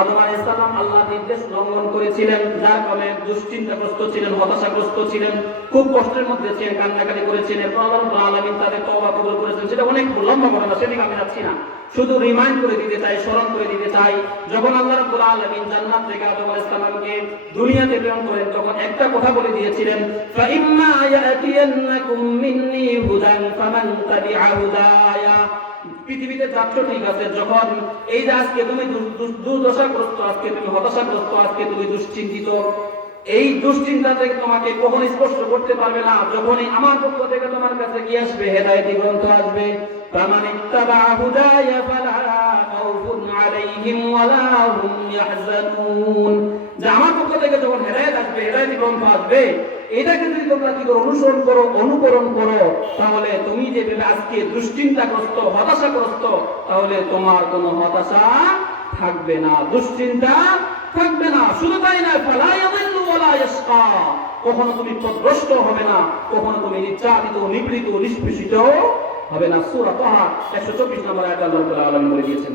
আদম আলাইহিস সালাম আল্লাহর নির্দেশ লঙ্ঘন করেছিলেন, যার কারণে দুশ্চিন্তাগ্রস্ত ছিলেন, হতাশাগ্রস্ত ছিলেন, খুব কষ্টের মধ্যে ছিলেন, কান্নাকাটি করেছিলেন। আল্লাহ রাব্বুল আলামিন তাদের তওবা কবুল করেছেন। সেটা অনেক লম্বা ঘটনা, সেদিকে আমি যাচ্ছি না, শুধু রিমাইন্ড করে দিতে চাই, স্মরণ করে দিতে চাই। যখন আল্লাহ রাব্বুল আলামিন জান্নাত থেকে আদম আলাইহিস সালামকে দুনিয়াতে প্রেরণ করেন, তখন একটা কথা বলে দিয়েছিলেন ফাইম্মা ইয়াতিয়ান্নাকুম মিন্নী হুদান ফামান তাবিআ হুদায়া, পৃথিবীতে যাচ্ছ ঠিক আছে, যখন এই যে আজকে তুমি দুর্দশাগ্রস্ত, আজকে তুমি হতাশাগ্রস্ত, আজকে তুমি দুশ্চিন্তিত, এই দুশ্চিন্তা থেকে তোমাকে কখনো স্পর্শ করতে পারবে না যখনই আমার পক্ষ থেকে তোমার কাছে কি আসবে? হেদায়েতি গ্রন্থ আসবে। ফামান ইত্তাবা হুদায়া ফালা খাউফুন আলাইহিম ওয়ালা হুম ইয়াহজানুন, যে আমার পক্ষ থেকে যখন হেদায়েত আসবে, হেদায়েতি গ্রন্থ আসবে, এটাকে যদি তোমরা কি করো? অনুসরণ করো, অনুকরণ করো, তাহলে তুমি যে আজকে দুশ্চিন্তাগ্রস্ত, হতাশাগ্রস্ত, তাহলে তোমার কোনো হতাশা থাকবে না, দুশ্চিন্তা থাকবে না। শুধু তাই না, ফালা ইয়াযিল্লু ওয়ালা ইয়াশকা, কখনো তুমি পথভ্রষ্ট হবে না, কখনো তুমি নির্যাতিত, নিপীড়িত, নিষ্পেষিত হবে না। সূরা তাহা 124 নম্বর আয়াতে আল্লাহ রাব্বুল আলামিন বলে দিয়েছেন।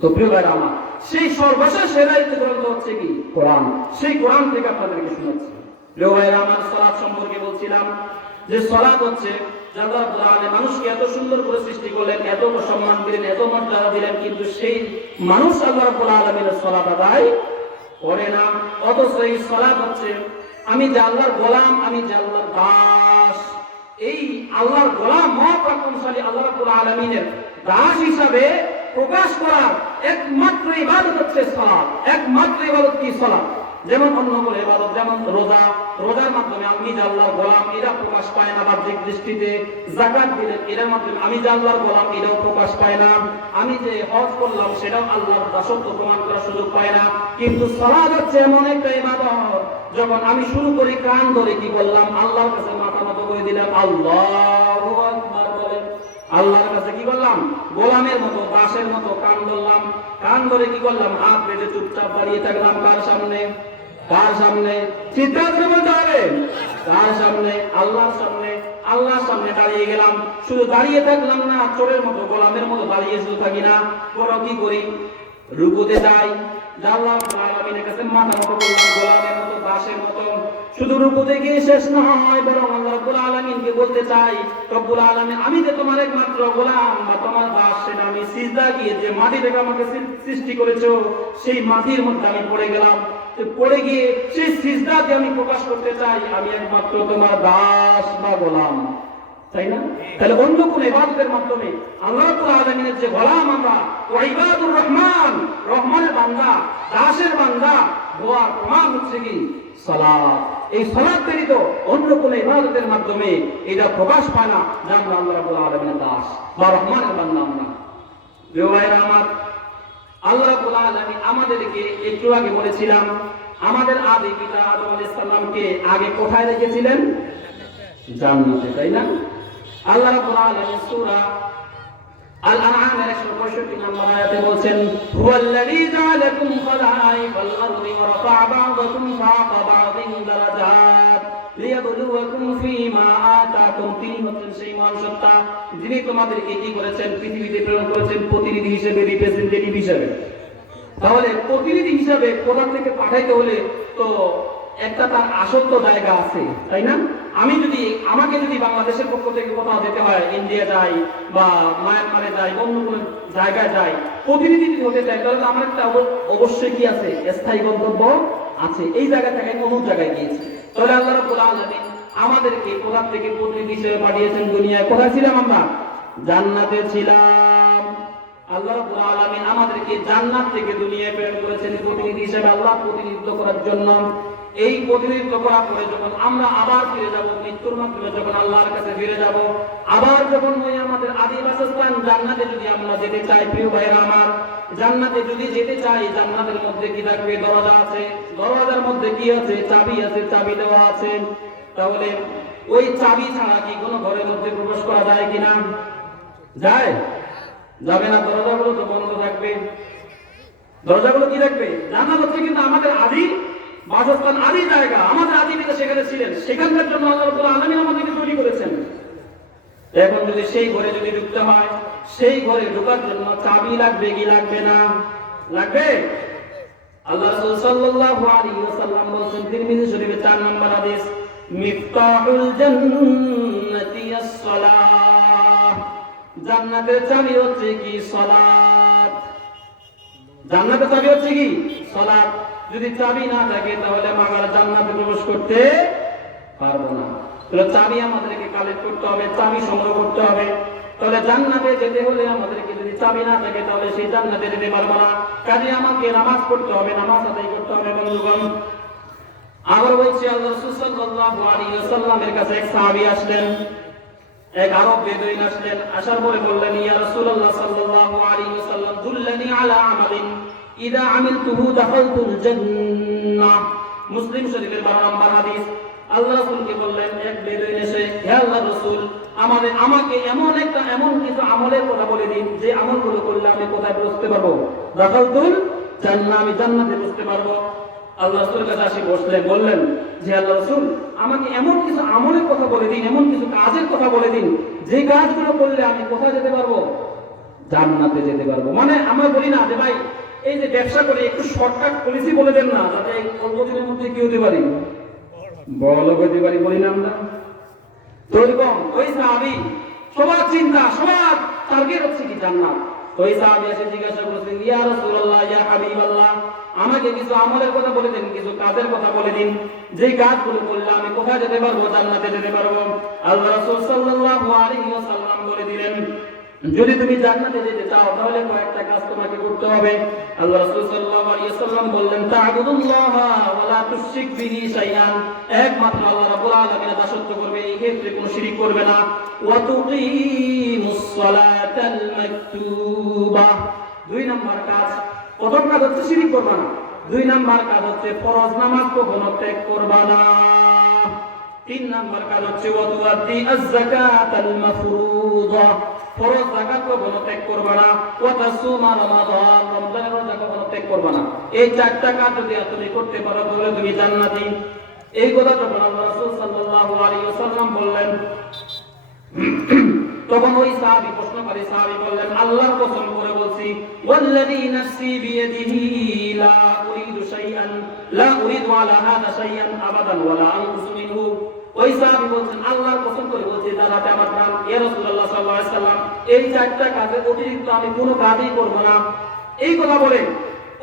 তো প্রিয় ভাইরা আমার, সেই সর্বশেষ হেদায়েত গ্রন্থ হচ্ছে কি? কোরআন। সেই কোরআন থেকে আপনাদেরকে শোনাচ্ছি। প্রিয় ভাইরা আমার, সালাত সম্পর্কে বলছিলাম যে সালাত হচ্ছে আল্লাহ রাব্বুল আলামিন মানুষকে এত সুন্দর করে সৃষ্টি করলেন, এত সম্মান দিলেন, এত মর্যাদা দিলেন, কিন্তু সেই মানুষ আল্লাহ রাব্বুল আলামিনের সালাত আদায় করে না। অথচ এই সালাত হচ্ছে আমি যে আল্লাহর গোলাম, আমি যে আল্লাহর দাস, এই আল্লাহর গোলাম মহাপরাক্রমশালী আল্লাহ রাব্বুল আলামিনের দাস হিসাবে প্রকাশ করার একমাত্র ইবাদত হচ্ছে সালাত। একমাত্র ইবাদত কি? সালাত। যেমন অন্য কোনো ইবাদত, যেমন রোজা, রোজার মাধ্যমে আমি যে আল্লাহর গোলাম এটা প্রকাশ পায় না বাহ্যিক দৃষ্টিতে। যাকাত দিলেন, এর মাধ্যমে আমি যে আল্লাহর গোলাম এটাও প্রকাশ পায় না। আমি যে হজ করলাম সেটাও আল্লাহর দাসত্ব প্রমাণ করার সুযোগ পায় না। কিন্তু সালাত হচ্ছে এমন একটা ইবাদত, যখন আমি শুরু করি কান ধরে কি বললাম? আল্লাহর কাছে মাথা নত করে দিলাম, আল্লাহু আকবার বলেন। আল্লাহর কাছে কি করলাম? গোলামের মতো, দাসের মতো কান ধরলাম। কান ধরে কি করলাম? হাত বেঁধে চুপচাপ দাঁড়িয়ে থাকলাম। কার সামনে? কার সামনে? চিৎকার করে বলতে হবে। কার সামনে? আল্লাহর সামনে। আল্লাহর সামনে দাঁড়িয়ে গেলাম। শুধু দাঁড়িয়ে থাকলাম না, চোরের মতো, গোলামের মতো দাঁড়িয়ে শুধু থাকি না, বড় কি করি? রুকুতে যাই, আল্লাহ রাব্বুল আলামিনের কাছে মাথা নত করলাম, গোলামের মতো, দাসের মতো। শুধু রুকুতে গিয়ে শেষ না হয়, বরং আল্লাহ রাব্বুল আলামিনকে বলতে চাই, রব্বুল আলামিন, আমি যে তোমার একমাত্র গোলাম বা তোমার দাস, সেটা আমি সিজদা গিয়ে যে মাটি থেকে আমাকে সৃষ্টি করেছো, সেই মাটির মধ্যে আমি পড়ে গেলাম। পড়ে গিয়ে সেই সিজদাতে আমি প্রকাশ করতে চাই আমি একমাত্র তোমার দাস বা গোলাম, তাই না? তাহলে অন্য কোন ইবাদতের মাধ্যমে আল্লাহ রাব্বুল আলামিনের যে গোলাম আমরা, ওয়া ইবাদুর রহমান, রহমানের বান্দা, দাসের বান্দা হওয়ার প্রমাণ হচ্ছে কি? সালাত। এই সালাত ব্যতীত অন্য কোন ইবাদতের মাধ্যমে এটা প্রকাশ পায় না যে আমরা আল্লাহ রাব্বুল আলামিনের দাস বা রহমানের বান্দা। আমরা প্রিয় ভাইরা আমার, আল্লাহ রাব্বুল আলামিন আমাদেরকে একটু আগে বলেছিলাম, আমাদের আদি পিতা আদম আলাইহিস সালামকে আগে কোথায় রেখেছিলেন? জান্নাতে, তাই না? আল্লাহ রাব্বুল আলামিন সূরা আল-আনআমের 165 নম্বর আয়াতে বলছেন, হুয়াল্লাযী জাআলাকুম খালাইফাল আরদি ওয়া রাফা'a বা'দাকুম ফাওকা বা'দিন দারাজাত লিয়াবলুয়াকুম ফীমা আতাকুম। তিনি হচ্ছেন সেই মহান সত্তা যিনি তোমাদেরকে কি করেছেন? পৃথিবীতে প্রেরণ করেছেন প্রতিনিধি হিসেবে, রিপ্রেজেন্টেটিভ হিসেবে। তাহলে প্রতিনিধি হিসেবে কোথা থেকে পাঠাইতে হলে তো একটা তার আসল জায়গা আছে, তাই না? আমাকে যদি বাংলাদেশের পক্ষ থেকে কোথাও যেতে হয়, ইন্ডিয়া যাই বা মায়ানমারে যাই, অন্য কোনো জায়গায় যাই, প্রতিনিধি যদি হতে চাই, তাহলে আমার একটা অবশ্যই কি আছে? স্থায়ী গন্তব্য আছে। এই জায়গা থেকে অন্য জায়গায় গিয়েছে। তাহলে আল্লাহ রাব্বুল আলামিন আমাদেরকে কোথা থেকে প্রতিনিধি হিসেবে পাঠিয়েছেন দুনিয়ায়? কোথায় ছিলাম আমরা? জান্নাতে ছিলাম। আল্লাহ রাব্বুল আলামিন আমাদেরকে জান্নাত থেকে দুনিয়ায় প্রেরণ করেছেন প্রতিনিধি হিসেবে, আল্লাহ প্রতিনিধিত্ব করার জন্য। এই প্রতিনিধিত্ব করার পরে যখন আমরা আবার ফিরে যাব, মৃত্যুর মাধ্যমে যখন আল্লাহর কাছে ফিরে যাব, আবার যখন ওই আমাদের আদি বাসস্থান জান্নাতে যদি আমরা যেতে চাই, প্রিয় ভাইরা আমার, জান্নাতে যদি যেতে চাই, জান্নাতের মধ্যে কি থাকবে? দরজা আছে। দরজার মধ্যে কি আছে? চাবি আছে, চাবি দেওয়া আছে। তাহলে ওই চাবি ছাড়া কি কোনো ঘরের মধ্যে প্রবেশ করা যায় কিনা? যায়? যাবে না। দরজাগুলো তো বন্ধ থাকবে। দরজাগুলো কি থাকবে? জান্নাত হচ্ছে কিন্তু আমাদের আদি বাসস্থান, আদি জায়গা। আমাদের আদি পিতা সেখানে ছিলেন, সেখানকার জন্য আল্লাহ রাব্বুল আলামিন আমাদেরকে তৈরি করেছেন। এখন যদি সেই ঘরে যদি ঢুকতে হয়, সেই ঘরে ঢোকার জন্য চাবি লাগবে কি লাগবে না? লাগবে। আল্লাহ রাসূল সাল্লাল্লাহু আলাইহি ওয়াসাল্লাম বলেছেন, তিরমিজি শরীফে 4 নম্বর হাদিস, মিফতাহুল জান্নাতি আস-সালাহ। জান্নাতের চাবি হচ্ছে কি? সালাত। জান্নাতের চাবি হচ্ছে কি? সালাত। যদি চাবি না থাকে তাহলে আমরা জান্নাতে প্রবেশ করতে পারবো না। তাহলে চাবি আমাদেরকে কালেক্ট করতে হবে, চাবি সংগ্রহ করতে হবে। তাহলে জান্নাতে যেতে হলে আমাদেরকে যদি চাবি না থাকে তাহলে সেই জান্নাতে যেতে পারবো না। কাজে আমাকে নামাজ পড়তে হবে, নামাজ আদায় করতে হবে। বন্ধুগণ, আবার বলছি, আল্লাহ রাসূল সাল্লাল্লাহু আলাইহি ওয়াসাল্লামের কাছে এক সাহাবী আসলেন, এক আরব বেদুইন আসলেন। আসার পরে বললেন, ইয়া রাসূলুল্লাহ সাল্লাল্লাহু আলাইহি ওয়াসাল্লাম, দুল্লানি আলা আমালিন ইদা আমিলতুহু দাখালতুল জান্নাহ। মুসলিম শরীফের 12 নম্বর হাদিস। আল্লাহ রাসূলকে বললেন এক বেদুইন এসে, হে আল্লাহর রাসূল, আমাকে এমন কিছু আমলের কথা বলে দিন যে আমলগুলো করলে আমি কোথায় পৌঁছতে পারবো? দাখালতুল জান্নাহ, আমি জান্নাতে পৌঁছতে পারবো। আল্লাহ রাসূলের কাছে আসি বসলেন, বললেন যে আল্লাহ রাসূল, আমাকে এমন কিছু আমলের কথা বলে দিন, এমন কিছু কাজের কথা বলে দিন যে কাজগুলো করলে আমি কোথায় যেতে পারবো? জান্নাতে যেতে পারবো। মানে আমরা বলি না যে ভাই এই যে ব্যবসা করে একটু শর্টকাট পলিসি বলে দেন না, যাতে অল্প দিনের মধ্যে কি হতে পারি? বড়লোক হতে পারি, বলি না আমরা? তো এরকম ওই সাহাবী, সবার চিন্তা, সবার টার্গেট হচ্ছে কি? জান্নাত। ওই সাহাবী এসে জিজ্ঞাসা করেছেন, ইয়া রাসূলুল্লাহ, ইয়া হাবিবাল্লাহ, আমাকে কিছু আমলের কথা বলে দিন, কিছু কাজের কথা বলে দিন যে কাজগুলো করলে আমি কোথায় যেতে পারবো? জান্নাতে যেতে পারবো। আল্লাহ রাসূল সাল্লাল্লাহু আলাইহি ওয়াসাল্লাম বলে দিলেন, যদি তুমি জান্নাতে যেতে চাও তাহলে কয়েকটা কাজ তোমাকে করতে হবে। আল্লাহ রাসূল সাল্লাল্লাহু আলাইহি ওয়াসাল্লাম বললেন, তা'বুদুল্লাহা ওয়া লা তুশরিক বিহি শাইআন, একমাত্র আল্লাহ রাব্বুল আলামিনের দাসত্ব করবে, এই ক্ষেত্রে কোনো শিরক করবে না। ওয়া তুকিমুস সালাতাল মাকতুবা, 2 নম্বর কাজ। প্রথম কাজ হচ্ছে শিরক করবে না, 2 নম্বর কাজ হচ্ছে ফরজ নামাজ কখনো ত্যাগ করবে না। 3 নম্বর কাজ হচ্ছে ওয়া তুআদ্দি আয-যাকাতাল মাফরুযা, ফরজ যাকাত কখনো ত্যাগ করবে না, ওয়া তাসুমা রমাদান, রমজানের রোজা কখনো ত্যাগ করবে না। এই চারটা কাজ যদি তুমি করতে পারো তাহলে তুমি জান্নাতি। এই কথা যখন আল্লাহ রাসূল সাল্লাল্লাহু আলাইহি ওয়াসাল্লাম বললেন, তখন ওই সাহাবী প্রশ্নকারী সাহাবী বললেন, আল্লাহর কসম করে বলছি, ওয়াল্লাযী নাফসি বিয়াদিহি লা উরিদু শাইআন লা উরিদু আলা হাযা শাইআন আবাদান ওয়ালা আনকুসু মিনহু। ওই সাহাবী বলছেন, আল্লাহর কসম করে বলছি, যারাতে আমার নাম ইয়া রাসূলুল্লাহ সাল্লাল্লাহু আলাইহি ওয়াসাল্লাম, এই চারটা কাজের অতিরিক্ত আমি কোনো কাজই করব না। এই কথা বলে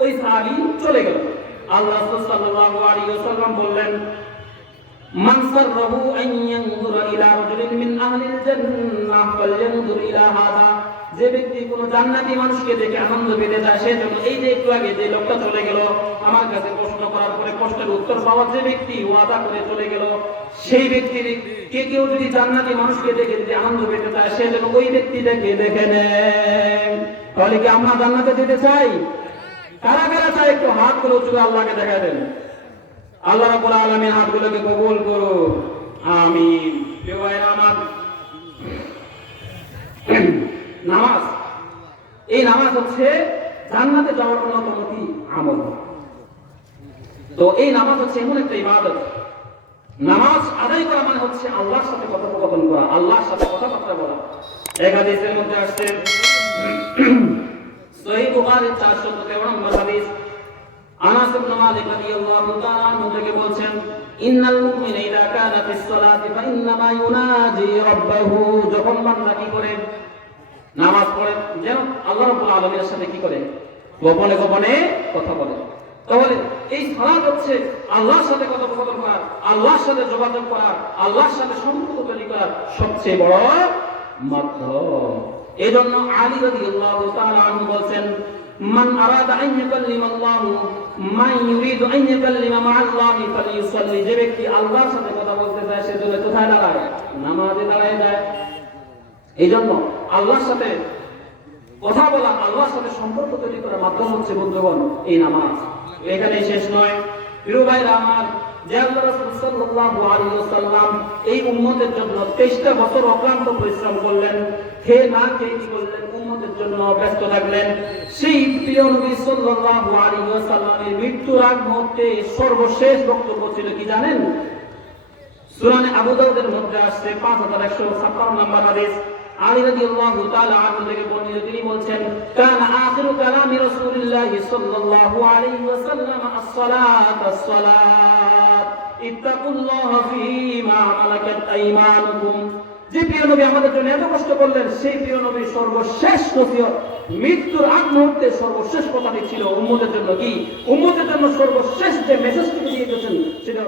ওই সাহাবী চলে গেল। আল্লাহ রাসূল সাল্লাল্লাহু আলাইহি ওয়াসাল্লাম বললেন, মান সাররাহু আন ইয়ানজুরা ইলা রাজুলিন মিন আহলিল জান্নাহ ফালয়ানজুর ইলা হাযা। যে ব্যক্তি কোনো জান্নাতি মানুষকে দেখে আনন্দ পেতে চায়, সেজন্য এই যে একটু আগে যে লোকটা চলে গেল, আমার কাছে প্রশ্ন করার পরে প্রশ্নের উত্তর পাওয়ার যে ব্যক্তি ওয়াদা করে চলে গেল, সেই ব্যক্তির কেউ যদি জান্নাতি মানুষকে দেখে যদি আনন্দ পেতে চায়, সেজন্য ওই ব্যক্তিটাকে দেখে নেন। তাহলে কি আমরা জান্নাতে যেতে চাই? কারা কারা চাই একটু হাতগুলো উঁচু করে আল্লাহকে দেখায় দেন। আল্লাহ রাব্বুল আলামিন হাতগুলোকে কবুল করুন, আমিন। প্রিয় ভাইরা আমার, নামাজ, এই নামাজ হচ্ছে জান্নাতে যাওয়ার অন্যতম কি আমল। তো এই নামাজ হচ্ছে এমন একটা ইবাদত, নামাজ আদায় করা মানে হচ্ছে আল্লাহর সাথে কথোপকথন করা, আল্লাহর সাথে কথাবার্তা বলা। এক হাদিসের মধ্যে আসছে, সহিহ বুখারীর 413 নম্বর হাদিস, আনাস ইবনে মালিক রাদিয়াল্লাহু তাআলা আনহু থেকে বলছেন, ইন্নাল মুমিনা ইযা কানা ফিস সালাতি ফা ইন্নামা ইউনাজি রাব্বাহু। যখন বান্দা কি করে? নামাজ পড়ে, যেন আল্লাহ রাব্বুল আলামিনের সাথে কি করে? গোপনে গোপনে কথা বলে। তাহলে এই সালাত হচ্ছে আল্লাহর সাথে কথোপকথন করা, আল্লাহর সাথে যোগাযোগ করা, আল্লাহর সাথে সম্পর্ক তৈরি করার সবচেয়ে বড় মাধ্যম। এজন্য আলী রাদিয়াল্লাহু তাআলা আনহু বলেন, মান আরাদা আন ইয়াকাল্লিমা আল্লাহ মান ইউরিদু আন ইয়াকাল্লিমা মা আল্লাহ ফালিয়ুসাল্লি। যে ব্যক্তি আল্লাহর সাথে কথা বলতে চায়, সে জন্য কোথায় দাঁড়ায়? নামাজে দাঁড়ায় যায়। এইজন্য আল্লাহর সাথে কথা বলা, আল্লাহর সাথে সম্পর্ক তৈরি করার মাধ্যম হচ্ছে বন্ধুগণ এই নামাজ। এখানে শেষ নয় প্রিয় ভাইরা আমার, যে আল্লাহ রাসূল সাল্লাল্লাহু আলাইহি ওয়াসাল্লাম এই উম্মতের জন্য 23টা বছর অক্লান্ত পরিশ্রম করলেন, খেয়ে না খেয়ে কি করলেন? উম্মতের জন্য ব্যস্ত থাকলেন। সেই প্রিয় নবী সাল্লাল্লাহু আলাইহি ওয়াসাল্লামের মৃত্যুর আগ মুহূর্তে সর্বশেষ বক্তব্য ছিল কি জানেন? সুনানে আবু দাউদের মধ্যে আসছে 5156 নম্বর হাদিস, আলী রাদিয়াল্লাহু তাআলা আনহু থেকে বর্ণিত, তিনি বলছেন, কানা আখিরু কালামি রাসূলিল্লাহি সাল্লাল্লাহু আলাইহি ওয়াসাল্লাম as-সালাত as-সালাত ইত্তাকুল্লাহা ফীমা মালাকাত আইমানুকুম। যে প্রিয় নবী আমাদের জন্য এত কষ্ট করলেন, সেই প্রিয় নবীর সর্বশেষ নসিহত, মৃত্যুর আগ মুহূর্তে সর্বশেষ কথাটি ছিল উম্মতের জন্য কি? উম্মতের জন্য সর্বশেষ যে মেসেজটি দিয়ে গেছেন সেটা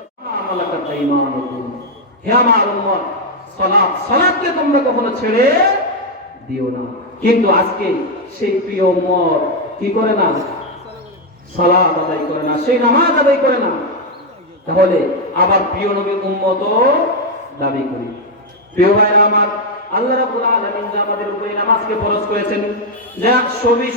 মালাকাত আইমানুকুম, হে আমার উম্মত, সালাত, সালাতকে তোমরা কখনো ছেড়ে দিও না। কিন্তু আজকে সেই প্রিয় উম্মত কি করে না? সালাত আদায় করে না, সেই নামাজ আদায় করে না। তাহলে আবার প্রিয় নবীর উম্মতও দাবি করি। প্রিয় ভাইরা আমার, আল্লাহ রাব্বুল আলামিন যে আমাদের উপরে নামাজকে ফরজ করেছেন, যা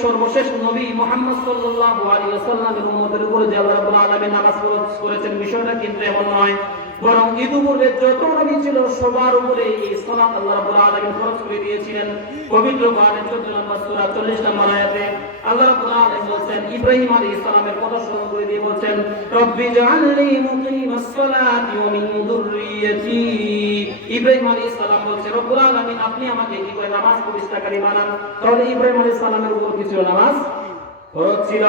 সর্বশেষ নবী মুহাম্মদ সাল্লাল্লাহু আলাইহি ওয়াসাল্লামের উম্মতের উপরে যে আল্লাহ রাব্বুল আলামিন নামাজ ফরজ করেছেন, বিষয়টা কিন্তু এমন নয়, বরং ইতিপূর্বে যত নবী ছিল সবার উপরে এই সালাত আল্লাহ রাব্বুল আলামিন ফরজ করে দিয়েছিলেন। পবিত্র কোরআনের 14 নম্বর সূরা 40 নম্বর আয়াতে আল্লাহ রাব্বুল আলামিন বলেন, ইব্রাহিম আলাইহিস সালামের কথা স্মরণ করে দিয়ে বলেন, রব্বি জাআলনি মুকিমাস সালাতি ওয়া মিন যুররিয়্যতি। ইব্রাহিম আলাইহিস সালাম বলেন, রব্বুল আলামিন আপনি আমাকে কি করে নামাজ প্রতিষ্ঠাকারী বানান। তাহলে ইব্রাহিম আলাইহিস সালামের উপর কি ছিল? নামাজ ফরজ ছিল।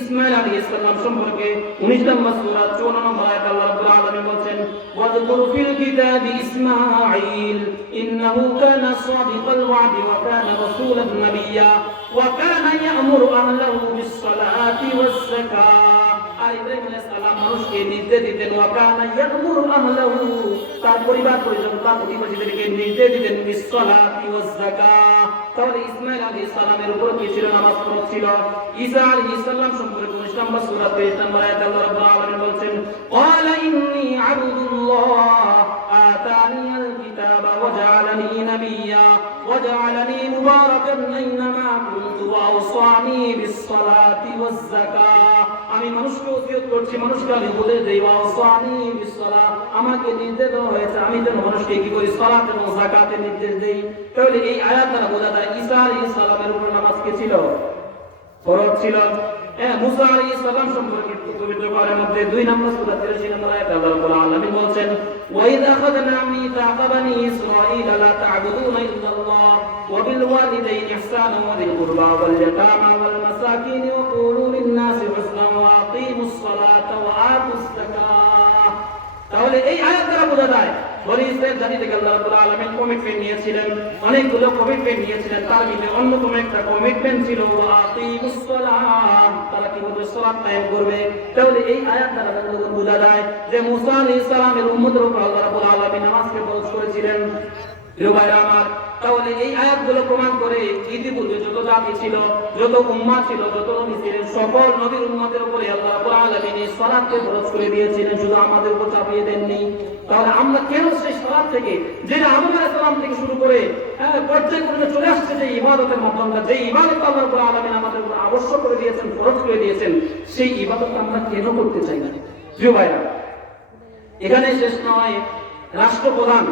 ইসমাঈল আলাইহিস সালাম সম্পর্কে 19 নম্বর সূরা 54 নম্বর আয়াতে আল্লাহ রাব্বুল আলামিন বলেন, ওয়াযকুর ফিল কিতাবি ইসমাঈল ইন্নাহু কানা সাদিকাল ওয়া'দি ওয়া কানা রাসূলান নাবিয়্যা ওয়া কানা ইয়া'মুরু আহলাহু বিস সালাতি ওয়াজ যাকাত। আর ইব্রাহিম আলাইহিস সালাম মানুষকে নির্দেশ দিতেন, ওয়া কানা ইয়া'মুরু আহলাহু, তার পরিবার পরিজন তার অধিবাসীদেরকে নির্দেশ দিতেন, বিস সালাতি ওয়াজ যাকাত। তাহলে ইসমাঈল আলাইহিস সালামের উপর কি ছিল? নামাজ ফরজ ছিল। ঈসা আলাইহিস সালাম সম্পর্কে 19 নম্বর সূরা 23 নম্বর আয়াতে আল্লাহ রাব্বুল আলামিন বলেন, ক্বালা ইন্নী আবদুল্লাহ আতানিয়াল কিতাবা ওয়া জাআলানি নাবিয়্যা ওয়া জাআলানি মুবারাকান আইনামা কুনতু ওয়া আওসানি বিস সালাতি ওয়াজ যাকাত। আমি মানুষকে ওসিয়ত করছি, মানুষকে আমি বলে দেই, ওয়া আওসানি বিস সালাত, আমাকে নির্দেশ দেওয়া হয়েছে আমি যেন মানুষকে কি করি সালাত এবং যাকাতের নির্দেশ দেই। তাহলে এই আয়াত দ্বারা বোঝা যায় ঈসা আলাইহিস সালামের উপর নামাজ কি ছিল? ফরজ ছিল। মুসা আলাইহিস সালাম সম্পর্কে পবিত্র কোরআনের মধ্যে 2 নম্বর সূরা 83 নম্বর আয়াতে আল্লাহ রাব্বুল আলামিন বলেন ওয়া ইযা আখাযনা মিসাকা বানি ইসরাঈলা লা তা'বুদুনা ইল্লাল্লাহ ওয়া বিল ওয়ালিদাইনি ইহসানা ওয়া যিল কুরবা ওয়াল ইয়াতামা ওয়াল মাসাকিন ওয়া কুলু লিন-নাসি হুসনান ওয়া আকিমুস সালাতা ওয়া আতুস যাকাত। তাহলে এই আয়াত দ্বারা বোঝা যায় বনি ইসরাঈল জাতি থেকে আল্লাহ রাব্বুল আলামিন কমিটমেন্ট নিয়েছিলেন, অনেকগুলো কমিটমেন্ট নিয়েছিলেন। তার মধ্যে অন্যতম একটা কমিটমেন্ট ছিল আকিমুস সালাত, তারা কি করবে? সালাত কায়েম করবে। তাহলে এই আয়াত দ্বারা বোঝা যায় যে মুসা আলাইহিস সালামের উম্মতের উপর আল্লাহ রাব্বুল আলামিন নামাজকে ফরজ করেছিলেন। প্রিয় ভাইরা আমার, তাহলে এই আয়াতগুলো প্রমাণ করে ইতিপূর্বে যত জাতি ছিল, যত উম্মাহ ছিল, যত নবী ছিলেন, সকল নবীর উম্মতের উপরে আল্লাহ রাব্বুল আলামিন এই সালাতকে ফরজ করে দিয়েছিলেন, শুধু আমাদের উপর চাপিয়ে দেননি। তাহলে আমরা কেন সেই সালাত থেকে, যেটা আদম আলাইহিস সালাম থেকে শুরু করে পর্যায় করে চলে আসছে যে ইবাদতের মাধ্যমটা, যে ইবাদত আল্লাহ রাব্বুল আলামিন আমাদের উপর আবশ্যক করে দিয়েছেন, ফরজ করে দিয়েছেন, সেই ইবাদত আমরা কেন করতে চাই না? প্রিয় ভাইরা, এখানে শেষ নয়। রাষ্ট্রপ্রধান,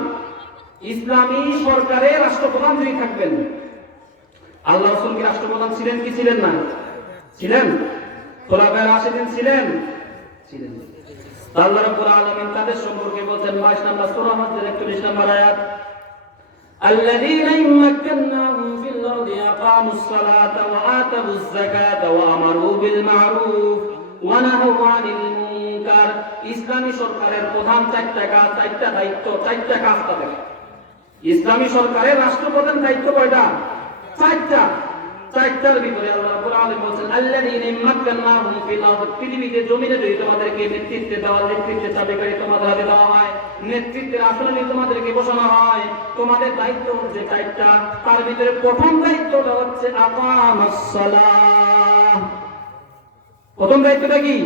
ইসলামী সরকারের রাষ্ট্রপ্রধান যিনি থাকবেন, আল্লাহ রাসূল কি রাষ্ট্রপ্রধান ছিলেন কি ছিলেন না? ছিলেন। খোলাফায়ে রাশিদিন ছিলেন। আল্লাহ রাব্বুল আলামিন তাদের সম্পর্কে বলেন 22 নম্বর সূরা মাসের 41 নম্বর আয়াত, আল্লাযীনা ইম্মাক্কানাহুম ফিল আরদি আকামুস সালাতা ওয়া আতাবুজ যাকাতা ওয়া আমারু বিল মা'রুফ ওয়া নাহাউ আনিল মুনকার। ইসলামী সরকারের প্রধান 4টা কাজ, 4টা দায়িত্ব, 4টা কাজ তাদের। ইসলামী সরকারের রাষ্ট্রপ্রধান দায়িত্ব কয়টা? 4টা। 4টার ভিতরে আল্লাহ রাব্বুল আলামিন বলেন আল্লাযীনা ইম্মাক্কানাহুম ফিল আরদি, পৃথিবীতে জমিনে যদি তোমাদেরকে নেতৃত্ব দেওয়া, নেতৃত্বের চাবিকাঠি তোমাদের হাতে দেওয়া হয়, নেতৃত্বের আসনে যদি তোমাদেরকে বসানো হয়, তোমাদের দায়িত্ব হচ্ছে 4টা। তার ভিতরে প্রথম দায়িত্বটা হচ্ছে আকামাস সালাহ। প্রথম দায়িত্বটা কি?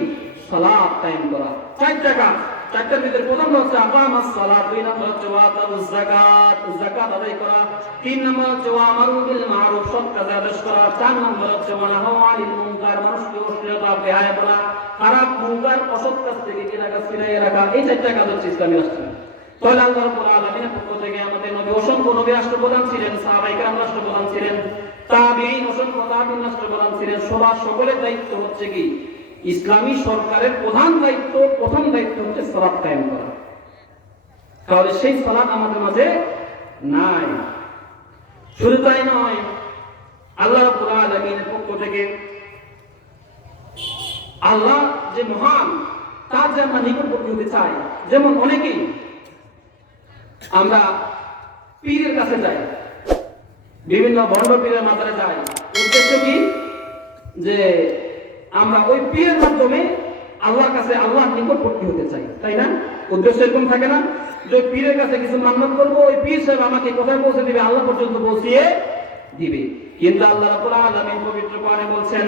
সালাত কায়েম করা। 4টা কাজ, 4টার ভিতরে প্রথম হচ্ছে আকামাস সালাত, 2 নম্বর হচ্ছে ওয়াতাউজ যাকাত, যাকাত আদায় করা, 3 নম্বর হচ্ছে আমারু বিল মা'রুফ, সৎ কাজ আদেশ করা, 4 নম্বর হচ্ছে ওয়ানাহু আনিল মুনকার, মানুষকে অশ্লীলতা বেহায়া করা, খারাপ মুনকার অসৎ কাজ থেকে ফিরিয়ে রাখা। এই 4টা কাজ হচ্ছে ইসলামী রাষ্ট্র। তাহলে আল্লাহ রাব্বুল আলামিনের পক্ষ থেকে আমাদের নবী, অসংখ্য নবী রাষ্ট্রপ্রধান ছিলেন, সাহাবায়ে কেরাম রাষ্ট্রপ্রধান ছিলেন, তাবিঈন অসংখ্য তাবিঈন রাষ্ট্রপ্রধান ছিলেন। সবার সকলের দায়িত্ব হচ্ছে কি? ইসলামী সরকারের প্রধান দায়িত্ব, প্রথম দায়িত্ব হচ্ছে সালাত কায়েম করা। তাহলে সেই সালাত আমাদের মাঝে নাই। শুধু তাই নয়, আল্লাহ রাব্বুল আলামিনের পক্ষ থেকে আল্লাহ যে মহান, তার যে আমরা নিকটবর্তী হতে চাই। যেমন অনেকেই আমরা পীরের কাছে যাই, বিভিন্ন বড় পীরের মাজারে যাই, উদ্দেশ্য কি? যে আমরা ওই পীরের মাধ্যমে আল্লাহর কাছে, আল্লাহর নিকটবর্তী হতে চাই, তাই না? উদ্দেশ্য এরকম থাকে না যে পীরের কাছে কিছু মান্যত করবো, ওই পীর সাহেব আমাকে কোথায় পৌঁছে দিবে? আল্লাহ পর্যন্ত পৌঁছিয়ে দিবে। কিন্তু আল্লাহ রাব্বুল আলামিন পবিত্র কোরআনে বলছেন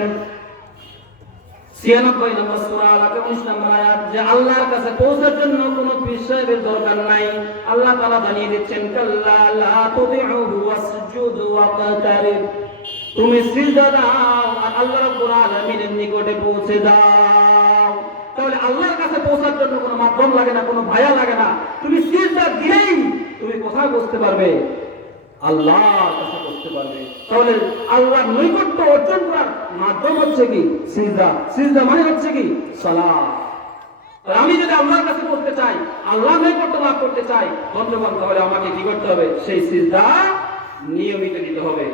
96 নম্বর সূরা আল-আলাক 19 নম্বর আয়াত, যে আল্লাহর কাছে পৌঁছার জন্য কোনো পীর সাহেবের দরকার নাই। আল্লাহ তাআলা জানিয়ে দিচ্ছেন কাল্লা লা তুতিউহু ওয়াসজুদু ওয়াকতারিব, তুমি সিজদা দাও আর আল্লাহ রাব্বুল আলামিনের নিকটে পৌঁছে দাও। তাহলে আল্লাহর কাছে পৌঁছার জন্য কোনো মাধ্যম লাগে না, কোনো ভায়া লাগে না। তুমি সিজদা দিলেই তুমি কোথায় পৌঁছতে পারবে? আল্লাহর কাছে পৌঁছতে পারবে। তাহলে আল্লাহর নৈকট্য অর্জন করার মাধ্যম হচ্ছে কি? সিজদা। সিজদা মানে হচ্ছে কি? সালাত। আমি যদি আল্লাহর কাছে পৌঁছতে চাই, আল্লাহর নৈকট্য লাভ করতে চাই, বন্ধুগণ, তাহলে আমাকে কি করতে হবে? সেই সিজদা নিয়মিত দিতে হবে।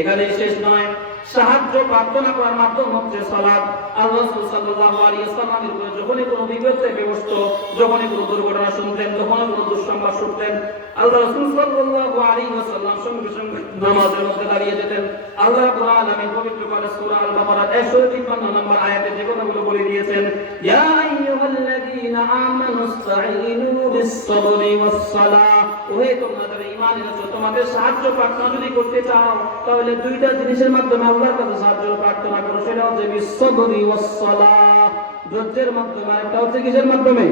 এখানেই শেষ নয়, সাহায্য প্রার্থনা করার মাধ্যম হচ্ছে সালাত। আল্লাহ রাসূল সাল্লাল্লাহু আলাইহি ওয়াসাল্লামের উপরে যখনই কোনো বিপদ থেকে বসত, যখনই কোনো দুর্ঘটনা শুনতেন, যখনই কোনো দুঃসংবাদ শুনতেন, আল্লাহ রাসূল সাল্লাল্লাহু আলাইহি ওয়াসাল্লাম সঙ্গে সঙ্গে নামাজের মধ্যে দাঁড়িয়ে যেতেন। আল্লাহ রাব্বুল আলামিন পবিত্র কোরআনে সূরা আল-বাকারা 153 নম্বর আয়াতে যে কথাগুলো বলে দিয়েছেন, ইয়া আইয়ুহাল্লাযীনা আমানুস্তাঈনু বিস-সাবরি ওয়াস-সালাহ, ওহে তোমরা যারা ঈমান এনেছো, তোমাদের সাহায্য প্রার্থনা যদি করতে চাও, তাহলে 2টা জিনিসের মাধ্যমে আল্লাহর কাছে সাহায্য প্রার্থনা করো। সেটা হচ্ছে বিস-সাবরি ওয়াস-সালাহ, ধৈর্যের মাধ্যমে। একটা হচ্ছে কিসের মাধ্যমে?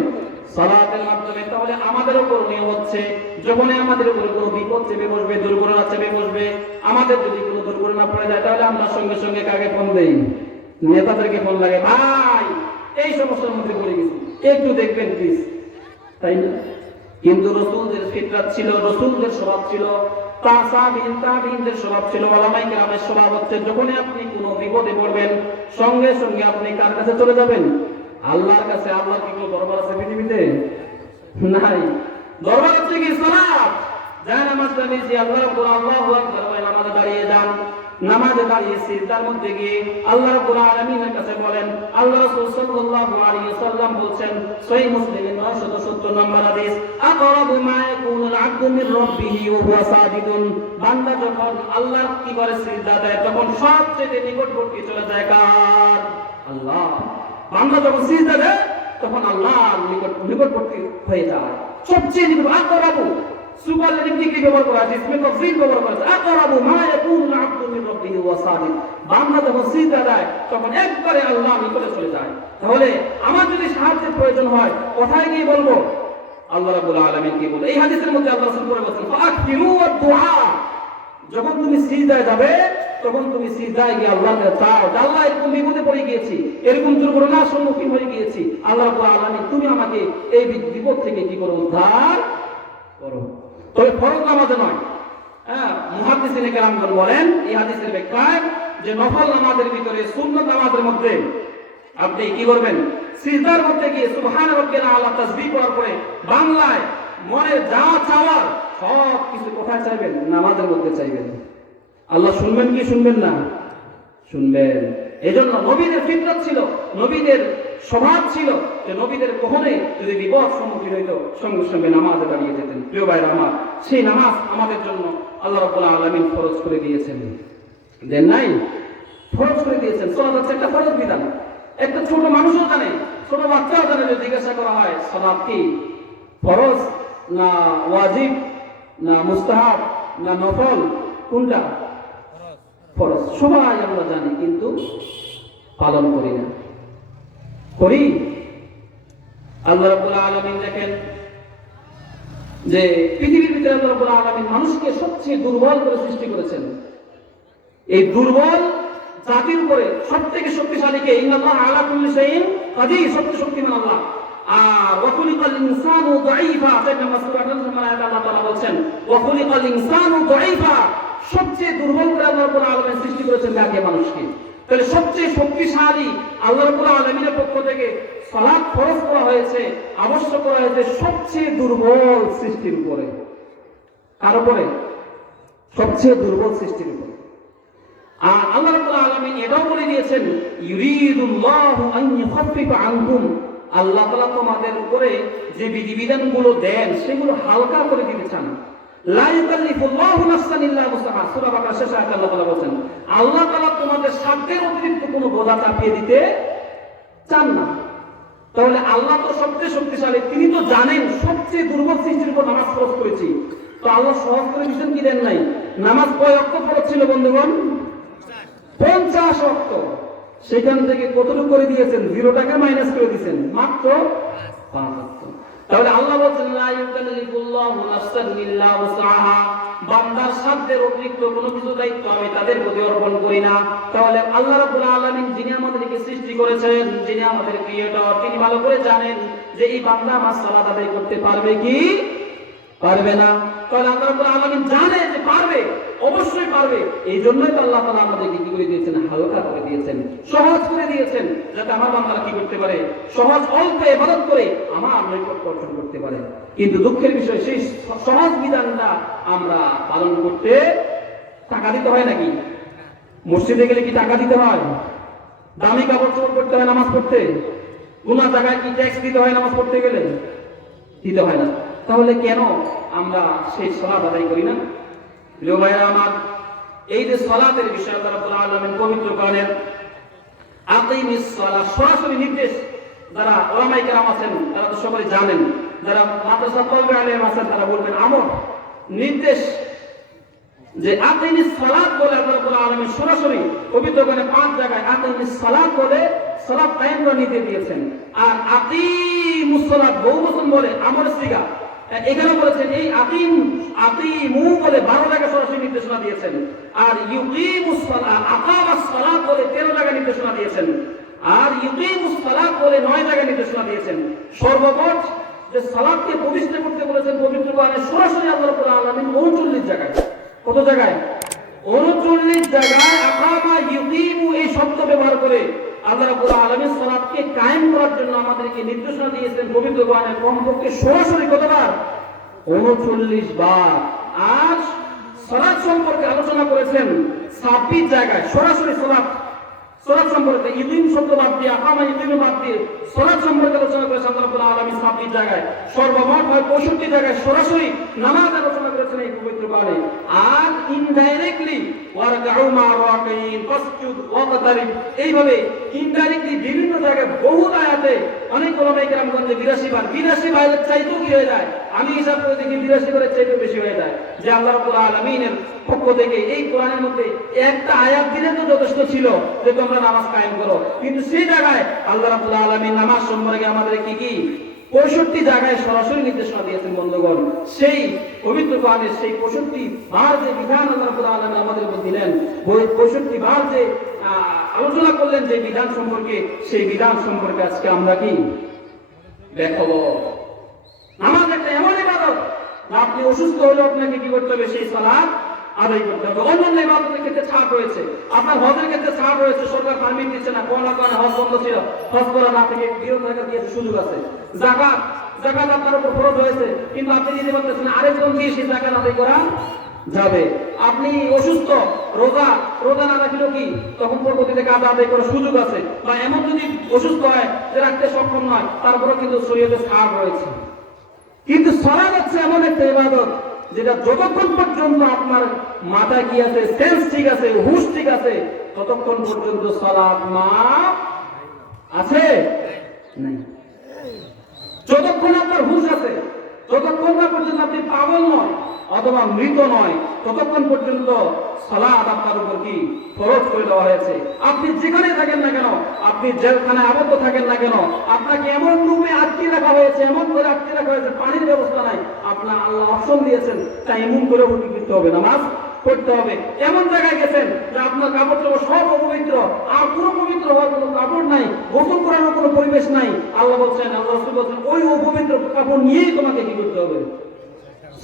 সালাতের মাধ্যমে। তাহলে আমাদেরও করণীয় হচ্ছে, যখনই আমাদের উপরে কোনো বিপদ চেপে বসবে, দুর্ঘটনা চেপে বসবে, আমাদের যদি কোনো দুর্ঘটনা পড়ে যায়, তাহলে আমরা সঙ্গে সঙ্গে কাকে ফোন দেই? নেতাদেরকে ফোন লাগে, ভাই এই সমস্যার মধ্যে পড়ে গেছি, একটু দেখবেন প্লিজ, তাই না? কিন্তু রাসূলদের ফিতরাত ছিল, রাসূলদের স্বভাব ছিল, তাবিঈনদের স্বভাব ছিল, উলামায়ে কেরামের স্বভাব হচ্ছে যখনই আপনি কোনো বিপদে পড়বেন সঙ্গে সঙ্গে আপনি কার কাছে চলে যাবেন? আল্লাহর কাছে। আল্লাহর কি কোনো দরবার আছে পৃথিবীতে? নাই। দরবার হচ্ছে কি? সালাত। যারা নামাজ পড়েছি আল্লাহ রাব্বুল আল্লাহু আকবার বলে নামাজে দাঁড়িয়ে যান। নামাজে দাঁড়িয়ে সিজদার মধ্যে গিয়ে আল্লাহ রাব্বুল আলামিনের কাছে বলেন। আল্লাহ রাসূল সাল্লাল্লাহু আলাইহি ওয়াসাল্লাম বলেন সহিহ মুসলিমের 970 নম্বর হাদিস, আকরাবু মা ইয়াকুনুল আবদু মির রাব্বিহি ওয়া হুয়া সাজিদুন। বান্দা যখন আল্লাহ কি করে সিজদা দেয় তখন সবচেয়ে নিকটবর্তী চলে যায় কার? আল্লাহ। বান্দা যখন সিজদা দেয় তখন আল্লাহর নিকটবর্তী হয়ে যায়, সবচেয়ে নিকট। আকরাবু সুপারলেটিভ ডিগ্রি ব্যবহার করা আছে, ইসমে তাফসীর ব্যবহার করা আছে। আকরাবু মা ইয়াকুনুল আবদু মির রাব্বিহি ওয়া সাজিদ। বান্দা যখন সিজদা দেয় তখন একবারে আল্লাহর নিকটে চলে যায়। তাহলে আমার যদি সাহায্যের প্রয়োজন হয় কোথায় গিয়ে বলবো? আল্লাহ রাব্বুল আলামিন কি বলে এই হাদিসের মধ্যে? আল্লাহ রাসূল বলেছেন ফাআকবিরু ওয়াদ-দুআ। যখন তুমি সিজদায় যাবে তখন তুমি সিজদায় গিয়ে আল্লাহকে চাও, আল্লাহ এরকম বিপদে পড়ে গিয়েছি, এরকম দুর্ঘটনার সম্মুখীন হয়ে গিয়েছি, আল্লাহ রাব্বুল আলামিন তুমি আমাকে এই বিপদ থেকে কি করো? উদ্ধার করো। তবে ফরজ নামাজে নয়। মুহাদ্দিসিনে কেরামগণ বলেন এই হাদিসের ব্যাখ্যায় যে নফল নামাজের ভিতরে সুন্নত নামাজের মধ্যে আপনি কি করবেন? সিজদার মধ্যে গিয়ে সুবহান রাব্বিয়াল আলা তাসবিহ করার পরে বাংলায় মনে যা চাওয়ার সব কিছু কোথায় চাইবেন? নামাজের মধ্যে চাইবেন। আল্লাহ শুনবেন কি শুনবেন না? শুনবেন। এজন্য নবীদের ফিতরত ছিল, নবীদের স্বভাব ছিল যে নবীদের কখনোই যদি বিপদ সম্মুখীন হইত সঙ্গে সঙ্গে নামাজে দাঁড়িয়ে যেতেন। প্রিয় ভাইরা আমার, সেই নামাজ আমাদের জন্য আল্লাহ রাব্বুল আলামিন ফরজ করে দিয়েছেন। দেন নাই? ফরজ করে দিয়েছেন। সালাত হচ্ছে একটা ফরজ বিধান। একটা ছোট মানুষও জানে, ছোট বাচ্চাও জানে। যদি জিজ্ঞাসা করা হয় সালাত কি ফরজ না ওয়াজিব না মুস্তাহাব না নফল, কোনটা? ফরজ। সবাই আমরা জানি কিন্তু পালন করি না। করি? আল্লাহ রাব্বুল আলামিন দেখেন যে পৃথিবীর ভিতরে আল্লাহ রাব্বুল আলামিন মানুষকে সবচেয়ে দুর্বল করে সৃষ্টি করেছেন। এই দুর্বল জাতির উপরে সবথেকে শক্তিশালীকে ইন্নাল্লাহা আলা কুল্লি শাইইন কাদির, সবচেয়ে শক্তিমান আল্লাহ। আর ওয়া খুলিকাল ইনসানু দাঈফা, নম্বর সূরা 28 নম্বর আয়াতে আল্লাহ তাআলা বলেন ওয়া খুলিকাল ইনসানু দাঈফা, সবচেয়ে দুর্বল করে আল্লাহ রাব্বুল আলামিন সৃষ্টি করেছেন কাকে? মানুষকে। তাহলে সবচেয়ে শক্তিশালী আল্লাহ রাব্বুল আলামিনের পক্ষ থেকে সালাত ফরজ করা হয়েছে, আবশ্যক করা হয়েছে সবচেয়ে দুর্বল সৃষ্টির উপরে। কার উপরে? সবচেয়ে দুর্বল সৃষ্টির উপরে। আর আল্লাহ রাব্বুল আলামিন এটাও বলে দিয়েছেন ইউরিদুল্লাহু আন ইউখাফফিফা আনকুম, আল্লাহ তাআলা তোমাদের উপরে যে বিধিবিধানগুলো দেন সেগুলো হালকা করে দিতে চান। লা ইউকাল্লিফুল্লাহু নাফসান ইল্লা উসআহা, সূরা বাকারা শেষ আয়াতে আল্লাহ তাআলা বলেন আল্লাহ তাআলা তোমাদের সাধ্যের অতিরিক্ত কোনো বোঝা চাপিয়ে দিতে চান না। তাহলে আল্লাহ তো সবচেয়ে শক্তিশালী, তিনি তো জানেন সবচেয়ে দুর্বল সৃষ্টির উপর নামাজ ফরজ করেছি। তো আল্লাহ সহজ করে দিয়েছেন কি দেন নাই? নামাজ কয় ওয়াক্ত ফরজ ছিল বন্ধুগণ? 50 ওয়াক্ত। সেখান থেকে কতটুকু করে দিয়েছেন? 0 টাকা মাইনাস করে দিয়েছেন, মাত্র 5 ওয়াক্ত। তাহলে আল্লাহ বলেন লা ইউকাল্লিফুল্লাহু নাফসান ইল্লা উসআহা, বান্দার সাধ্যের অতিরিক্ত কোনো কিছু দায়িত্ব আমি তাদের প্রতি অর্পণ করি না। তাহলে আল্লাহ রাব্বুল আলামিন যিনি আমাদেরকে সৃষ্টি করেছেন, যিনি আমাদের ক্রিয়েটর, তিনি ভালো করে জানেন যে এই বান্দা আমার সালাত আদায় করতে পারবে কি পারবে না। তাহলে আল্লাহ রাব্বুল আলামিন জানে যে পারবে, অবশ্যই পারবে। এই জন্যই তো আল্লাহ তাআলা আমাদেরকে কি করে দিয়েছেন? হালকা করে দিয়েছেন, সহজ করে দিয়েছেন, যাতে আমার বান্দারা কি করতে পারে? সহজ অল্প ইবাদত করে আমার নৈকট্য অর্জন করতে পারে। কিন্তু দুঃখের বিষয় সেই সহজ বিধানটা আমরা পালন করতে টাকা দিতে হয় নাকি? মসজিদে গেলে কি টাকা দিতে হয়? দামি কাপড় চোপড় পরতে হয় নামাজ পড়তে? গুনাহ জায়গায় কি ট্যাক্স দিতে হয় নামাজ পড়তে গেলে? দিতে হয় না। তাহলে কেন আমরা সেই সালাত আদায় করি না? প্রিয় ভাইরা আমার, এই যে সালাতের বিষয় আল্লাহ রাব্বুল আলামিন পবিত্র কোরআনের আকিমিস সালাহ সরাসরি নির্দেশ, যারা উলামায়ে কেরাম আছেন তারা তো সকলে জানেন, যারা মাদ্রাসা তালিবে আলেম আছেন তারা বলবেন আমর নির্দেশ যে আকিমিস সালাত বলে আল্লাহ রাব্বুল আলামিন সরাসরি পবিত্র কোরআনে 5 জায়গায় আকিমিস সালাত বলে সালাত কায়েম করে নিতে দিয়েছেন। আর আকিমুস সালাত বহুবচন বলে আমরের সিগা এখানে বলেছেন এই আকিমু বলে 12 জায়গায় সরাসরি নির্দেশনা দিয়েছেন। আর ইউকিমুস সালাত আকামাস সালাত বলে 13 জায়গায় নির্দেশনা দিয়েছেন। আর ইউকিমুস সালাত বলে 9 জায়গায় নির্দেশনা দিয়েছেন। সর্বমোট যে সালাতকে প্রতিষ্ঠা করতে বলেছেন পবিত্র কোরআনে সরাসরি আল্লাহ রাব্বুল আলামিন 39 জায়গায়। কত জায়গায়? 39 জায়গায় আকামা ইউকিমু এই শব্দ ব্যবহার করে আল্লাহ রাব্বুল আলামিন সালাতকে কায়েম করার জন্য আমাদেরকে নির্দেশনা দিয়েছেন পবিত্র কোরআনে কমপক্ষে সরাসরি কতবার? 39 বার। আর সালাত সম্পর্কে আলোচনা করেছেন 26 জায়গায় সরাসরি সালাত সম্পর্কে ইদিন শব্দ বাদ দিয়ে আকামা ইদিন বাদ দিয়ে সালাত সম্পর্কে আলোচনা করেছেন আল্লাহ রাব্বুল আলামিন 26 জায়গায়। সর্বমোট হয় 65 জায়গায় সরাসরি নামাজ আলোচনা করেছেন এই পবিত্র কোরআনে। আর ইনডাইরেক্টলি ওয়ারকাউ মা রাকিন ফাসজুদ ওয়াকতারিব এইভাবে ইনডাইরেক্টলি বিভিন্ন জায়গায় বহু আয়াতে অনেক ওলামায়ে কেরামগণ 82 বারের চাইতেও কি হয়ে যায়, আমি হিসাব করে দেখি 82 বারের চাইতেও বেশি হয়ে যায়, যে আল্লাহ রাব্বুল আলামিনের পক্ষ থেকে এই কোরআনের মধ্যে একটা আয়াত দিলে তো যথেষ্ট ছিল যে তোমরা নামাজ কায়েম করো। কিন্তু সেই জায়গায় আল্লাহ রাব্বুল আলামিন নামাজ সম্পর্কে আমাদের কি 65 জায়গায় সরাসরি নির্দেশনা দিয়েছেন বন্ধুগণ। সেই পবিত্র কোরআনের সেই 65 বার যে বিধান আল্লাহ রাব্বুল আলামিন আমাদের উপর দিলেন, 65 বার যে আলোচনা করলেন যে বিধান সম্পর্কে, সেই বিধান সম্পর্কে আজকে আমরা কি দেখাবো। নামাজ একটা এমন ইবাদত, আপনি অসুস্থ হলে আপনাকে কি করতে হবে? সেই সালাত আদায় করতে হবে। অন্যান্য ইবাদতের ক্ষেত্রে ছাড় রয়েছে, আপনার হজের ক্ষেত্রে ছাড় রয়েছে, সরকার পারমিট দিচ্ছে না, করোনার কারণে হজ বন্ধ ছিল, হজ করা না থেকে বিরত থাকার দিয়েছে সুযোগ আছে। যাকাত আপনার উপর ফরজ হয়েছে, কিন্তু আপনি দিতে পারতেছেন, আরেকজন দিয়ে সেই যাকাত আদায় করা যাবে। আপনি অসুস্থ, রোজা না রাখলেও কি তখন পরবর্তীতে কাজা আদায় করার সুযোগ আছে। বা এমন যদি অসুস্থ হয় যে রাখতে সক্ষম নয়, তারপরে কিন্তু শরীয়তে ছাড় রয়েছে। কিন্তু সালাত হচ্ছে এমন একটা ইবাদত যেটা যতক্ষণ পর্যন্ত আপনার মাথায় কি আছে, সেন্স ঠিক আছে, হুশ ঠিক আছে, ততক্ষণ পর্যন্ত সালাত মাফ আছে নাই। যতক্ষণ আপনার হুশ আছে, যতক্ষণ না পর্যন্ত আপনি পাগল নয় অথবা মৃত নয়, ততক্ষণ পর্যন্ত সালাত আপনার উপর কি ফরজ করে দেওয়া হয়েছে। আপনি যেখানে থাকেন না কেন, আপনি জেলখানায় আবদ্ধ থাকেন না কেন, আপনাকে এমন রুমে আটকে রাখা হয়েছে, এমন করে আটকে রাখা হয়েছে, পানির ব্যবস্থা নাই, আপনার আল্লাহ অপশন দিয়েছেন, তাই এমন করে উঠে দিতে হবে, নামাজ পড়তে হবে। এমন জায়গায় গেছেন যে আপনার কাপড় চোপড় সব অপবিত্র, আর পুরো পবিত্র হওয়ার কোনো কাপড় নাই, গোসল করার কোনো পরিবেশ নাই, আল্লাহ বলছেন, আল্লাহ রাসূল বলছেন, ওই অপবিত্র কাপড় নিয়েই তোমাকে কি করতে হবে?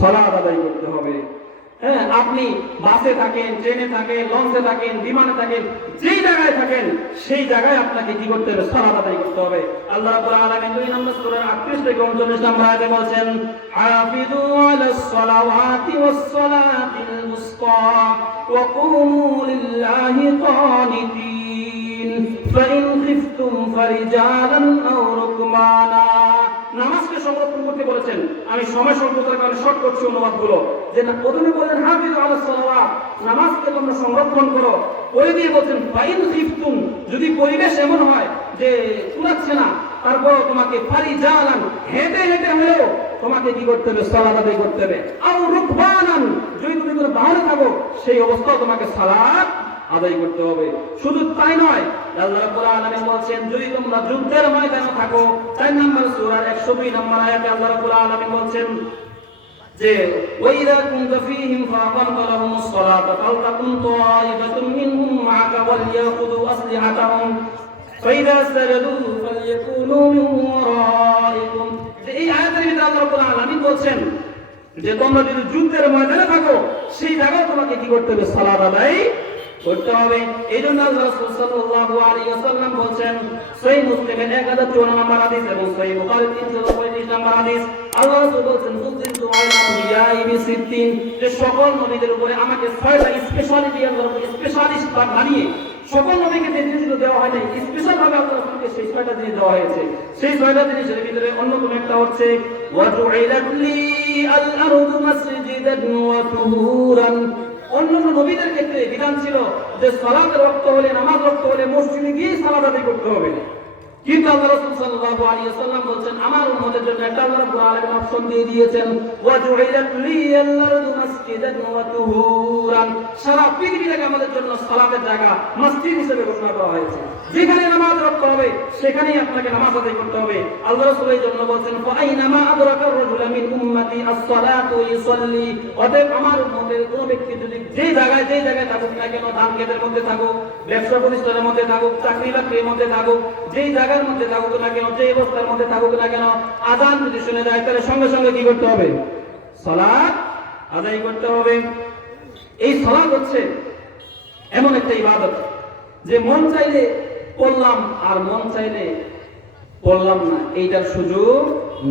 সালাত আদায় করতে হবে। হ্যাঁ, আপনি বাসে থাকেন, ট্রেনে থাকেন, লঞ্চে থাকেন, বিমানে থাকেন, যেই জায়গায় থাকেন সেই জায়গায় আপনাকে কি করতে হবে? সালাত আদায় করতে হবে। আল্লাহ রাব্বুল আলামিন 2 নম্বর সূরা 38 থেকে 39 নম্বর আয়াতে বলেন, হাফিযু আলাস সালাওয়াতি ওয়াস সালাতিল মুসতা ওয়া কুমু লিল্লাহি কানিতিন ফাইন খিফতুম ফারিজালান আও রুকবানা। নামাজকে সংরক্ষণ করতে বলেছেন। আমি সময় স্বল্পতার কারণে শর্ট করছি অনুবাদগুলো। যে প্রথমে বলেন হাফিযু আলাস সালাওয়াত, নামাজকে তোমরা সংরক্ষণ করো। পরে দিয়ে বলছেন ফাইন খিফতুম, যদি পরিবেশ এমন হয় যে কুলাচ্ছে না, তারপর তোমাকে ফারিজালান, হেঁটে হেঁটে হলেও তোমাকে কি করতে হবে? সালাত আদায় করতে হবে। আও রুকবানান, যদি তুমি কোনো বাহনে থাকো সেই অবস্থাও তোমাকে সালাত আদায় করতে হবে। শুধু তাই নয়, আল্লাহ রাব্বুল আলামিন বলেন, যদি তোমরা যুদ্ধের ময়দানে থাকো, 4 নম্বর সূরার 102 নম্বর আয়াতে আল্লাহ রাব্বুল আলামিন বলেন যে ওয়াইদা কুনতা ফীহিম ফাআকামতা লাহুমুস সালাতা ফালতাকুম তায়িবাতুম মিনহুম মা'আকা ওয়ালিয়াখুযু আসলিহাতাহুম ফাইদা সাজাদু ফালইয়াকুনু মিন ওয়ারাইকুম। এই আয়াতের ভিতরে আল্লাহ রাব্বুল আলামিন বলেন যে তোমরা যদি যুদ্ধের ময়দানে থাকো, সেই জায়গায় তোমাকে কি করতে হবে? সালাত আদায় করতে হবে। এই জন্য আল্লাহ রাসূল সাল্লাল্লাহু আলাইহি ওয়াসাল্লাম বলেন, সহিহ মুসলিমের 1054 নম্বর হাদিস এবং সহিহ বুখারী 335 নম্বর হাদিস, আল্লাহ রাসূল বলেন, মুসলিমু আলা আম্বিয়াই বিসিদ্দিন, যে সকল নবীদের উপরে আমাকে 6টা স্পেশালিটি আল্লাহ স্পেশালিস্ট বানিয়ে সকল নবীকে যে জিনিসগুলো দেওয়া হয় নাই, স্পেশাল ভাবে আল্লাহ রাসূলকে সেই 6টা জিনিস দেওয়া হয়েছে। সেই 6টা জিনিসের ভিতরে অন্যতম একটা হচ্ছে ওয়াজুইলাত লি আল আরদু মাসজিদান ওয়া তুহুরান। অন্যান্য নবীদের ক্ষেত্রে বিধান ছিল যে সালাতের ওয়াক্ত হলে, নামাজ ওয়াক্ত হলে মসজিদে গিয়ে সালাত আদায় করতে হবে, কিন্তু আল্লাহ রাসূল সাল্লাল্লাহু আলাইহি ওয়াসাল্লাম বলেন, আমার উম্মতের জন্য একটা আল্লাহ রাব্বুল আলামিন অপশন দিয়ে দিয়েছেন, ওয়াজুইলাত লি আল আরদু মাসজিদান ওয়া তুহুরান, সারা পৃথিবীটাকে আমাদের জন্য সালাতের জায়গা, মসজিদ হিসেবে ঘোষণা করা হয়েছে। যেখানে নামাজ পড়তে হবে সেখানেই আপনাকে নামাজ আদায় করতে হবে। আল্লাহ রাসূল এই জন্য বলেন, ফাইনামা আদরাকা রাজুলা মিন উম্মতি আস-সালাতু ইউসাল্লি, অতএব আমার উম্মতের কোন ব্যক্তি যদি যে জায়গায় থাকুক না কেন, ধান ক্ষেতের মধ্যে থাকুক, ব্যবসা প্রতিষ্ঠানের মধ্যে থাকুক, চাকরি বাকরির মধ্যে থাকুক, যেই জায়গার মধ্যে থাকুক না কেন, যে অবস্থার মধ্যে থাকুক না কেন, আযান যদি শুনে যায় তাহলে সঙ্গে সঙ্গে কি করতে হবে? সালাত আদায় করতে হবে। এই সালাত হচ্ছে এমন একটা ইবাদত যে মন চাইলে পড়লাম আর মন চাইলে পড়লাম না, এইটার সুযোগ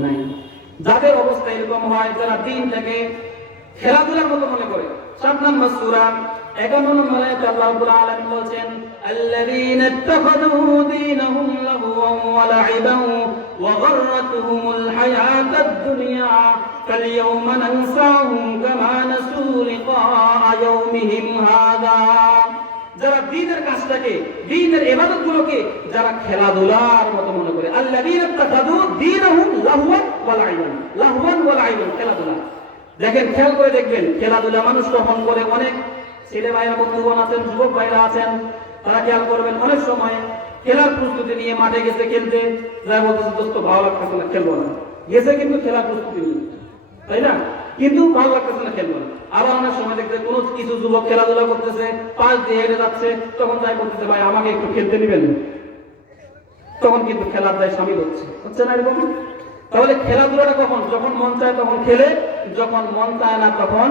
নাই। যাদের অবস্থা এরকম হয়, যারা দিন থেকে খেলাধুলার মতো মনে করে, 7 নম্বর সূরা 51 নম্বর আয়াতে আল্লাহ রাব্বুল আলামিন বলেন, আল্লাযীনা ইত্তাখাযু দীনাহুম লাহওয়ান ওয়া লা'iবান ওয়া গাররাতুহুমুল হায়াতাদ দুনিয়া ফালইয়াওমা নানসাহুম কামা নাসু লিকাআ ইয়াওমিহিম হাযা। যারা দ্বীনের কাজটাকে, দ্বীনের ইবাদতগুলোকে যারা খেলাধুলার মতো মনে করে, আল্লাযীনা ইত্তাখাযু দীনাহুম লাহওয়ান ওয়া লা'iবান, লাহওয়ান ওয়া লা'iবান, খেলাধুলা। দেখেন, খেয়াল করে দেখবেন, খেলাধুলা মানুষ কখন করে, অনেক ছেলে ভাইরা বন্ধুগণ আছেন, যুবক ভাইরা আছেন, তারা খেয়াল করবেন অনেক সময় খেলার প্রস্তুতি নিয়ে মাঠে গেছে খেলতে, যাই বলতেছে দোস্ত ভালো লাগতেছে না, খেলবো না। গেছে কিন্তু খেলার প্রস্তুতি নিয়ে, তাই না? কিন্তু ভালো লাগতেছে না, খেলবো না। আবার অনেক সময় দেখতে কোন কিছু যুবক খেলাধুলা করতেছে, পাশ দিয়ে হেঁটে যাচ্ছে, তখন যাই বলতেছে ভাই আমাকে একটু খেলতে নিবেন, তখন কিন্তু খেলার দায় সামিল হচ্ছে না এরকম? তাহলে খেলাধুলাটা কখন? যখন মন চায় তখন খেলে, যখন মন চায় না তখন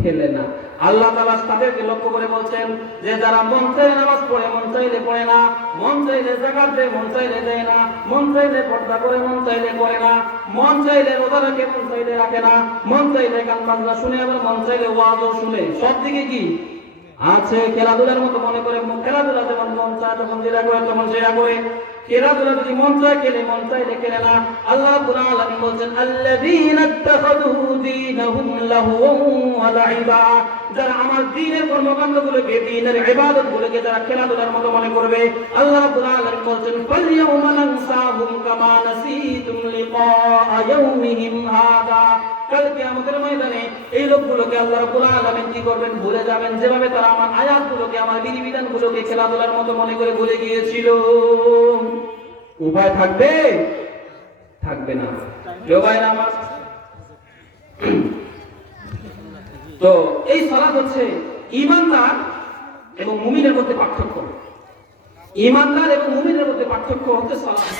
খেলে না। আল্লাহ তাআলা তাদেরকে লক্ষ্য করে বলছেন যে যারা মন চাইলে নামাজ পড়ে, মন চাইলে পড়ে না, মন চাইলে যাকাত দেয়, মন চাইলে দেয় না, মন চাইলে পর্দা করে, মন চাইলে করে না, মন চাইলে রোজা রাখে, মন চাইলে রাখে না, মন চাইলে গান বাজনা শুনে, আবার মন চাইলে ওয়াজও শুনে, সব দিকে কি আছে? খেলাধুলার মতো মনে করে। খেলাধুলা যেমন মন চায় তখন যেটা করে তখন সেটা করে, খেলাধুলা যদি মন চায় খেলে, মন চাইলে খেলে না। আল্লাহ রাব্বুল আলামিন বলেন, আল্লাযীনা ইত্তাখাযু দীনাহুম লাহওয়ান ওয়া লা'iবা, যারা আমার দ্বীনের কর্মকাণ্ডগুলোকে, দ্বীনের ইবাদতগুলোকে যারা খেলাধুলার মতো মনে করবে, আল্লাহ রাব্বুল আলামিন বলেন, ফালইয়াওমা নানসাহুম কামা নাসিতুম লিকাআ ইয়াওমিহিম হাযা, কাল কিয়ামতের ময়দানে এই লোকগুলোকে আল্লাহ রাব্বুল আলামিন কি করবেন? ভুলে যাবেন, যেভাবে তারা আমার আয়াতগুলোকে, আমার বিধিবিধানগুলোকে খেলাধুলার মতো মনে করে ভুলে গিয়েছিল। উপায় থাকবে? থাকবে না। কেউ ভাই না আমার। তো এই সালাত হচ্ছে ঈমানদার এবং মুমিনের মধ্যে পার্থক্য। ঈমানদার এবং মুমিনের মধ্যে পার্থক্য হচ্ছে সালাত।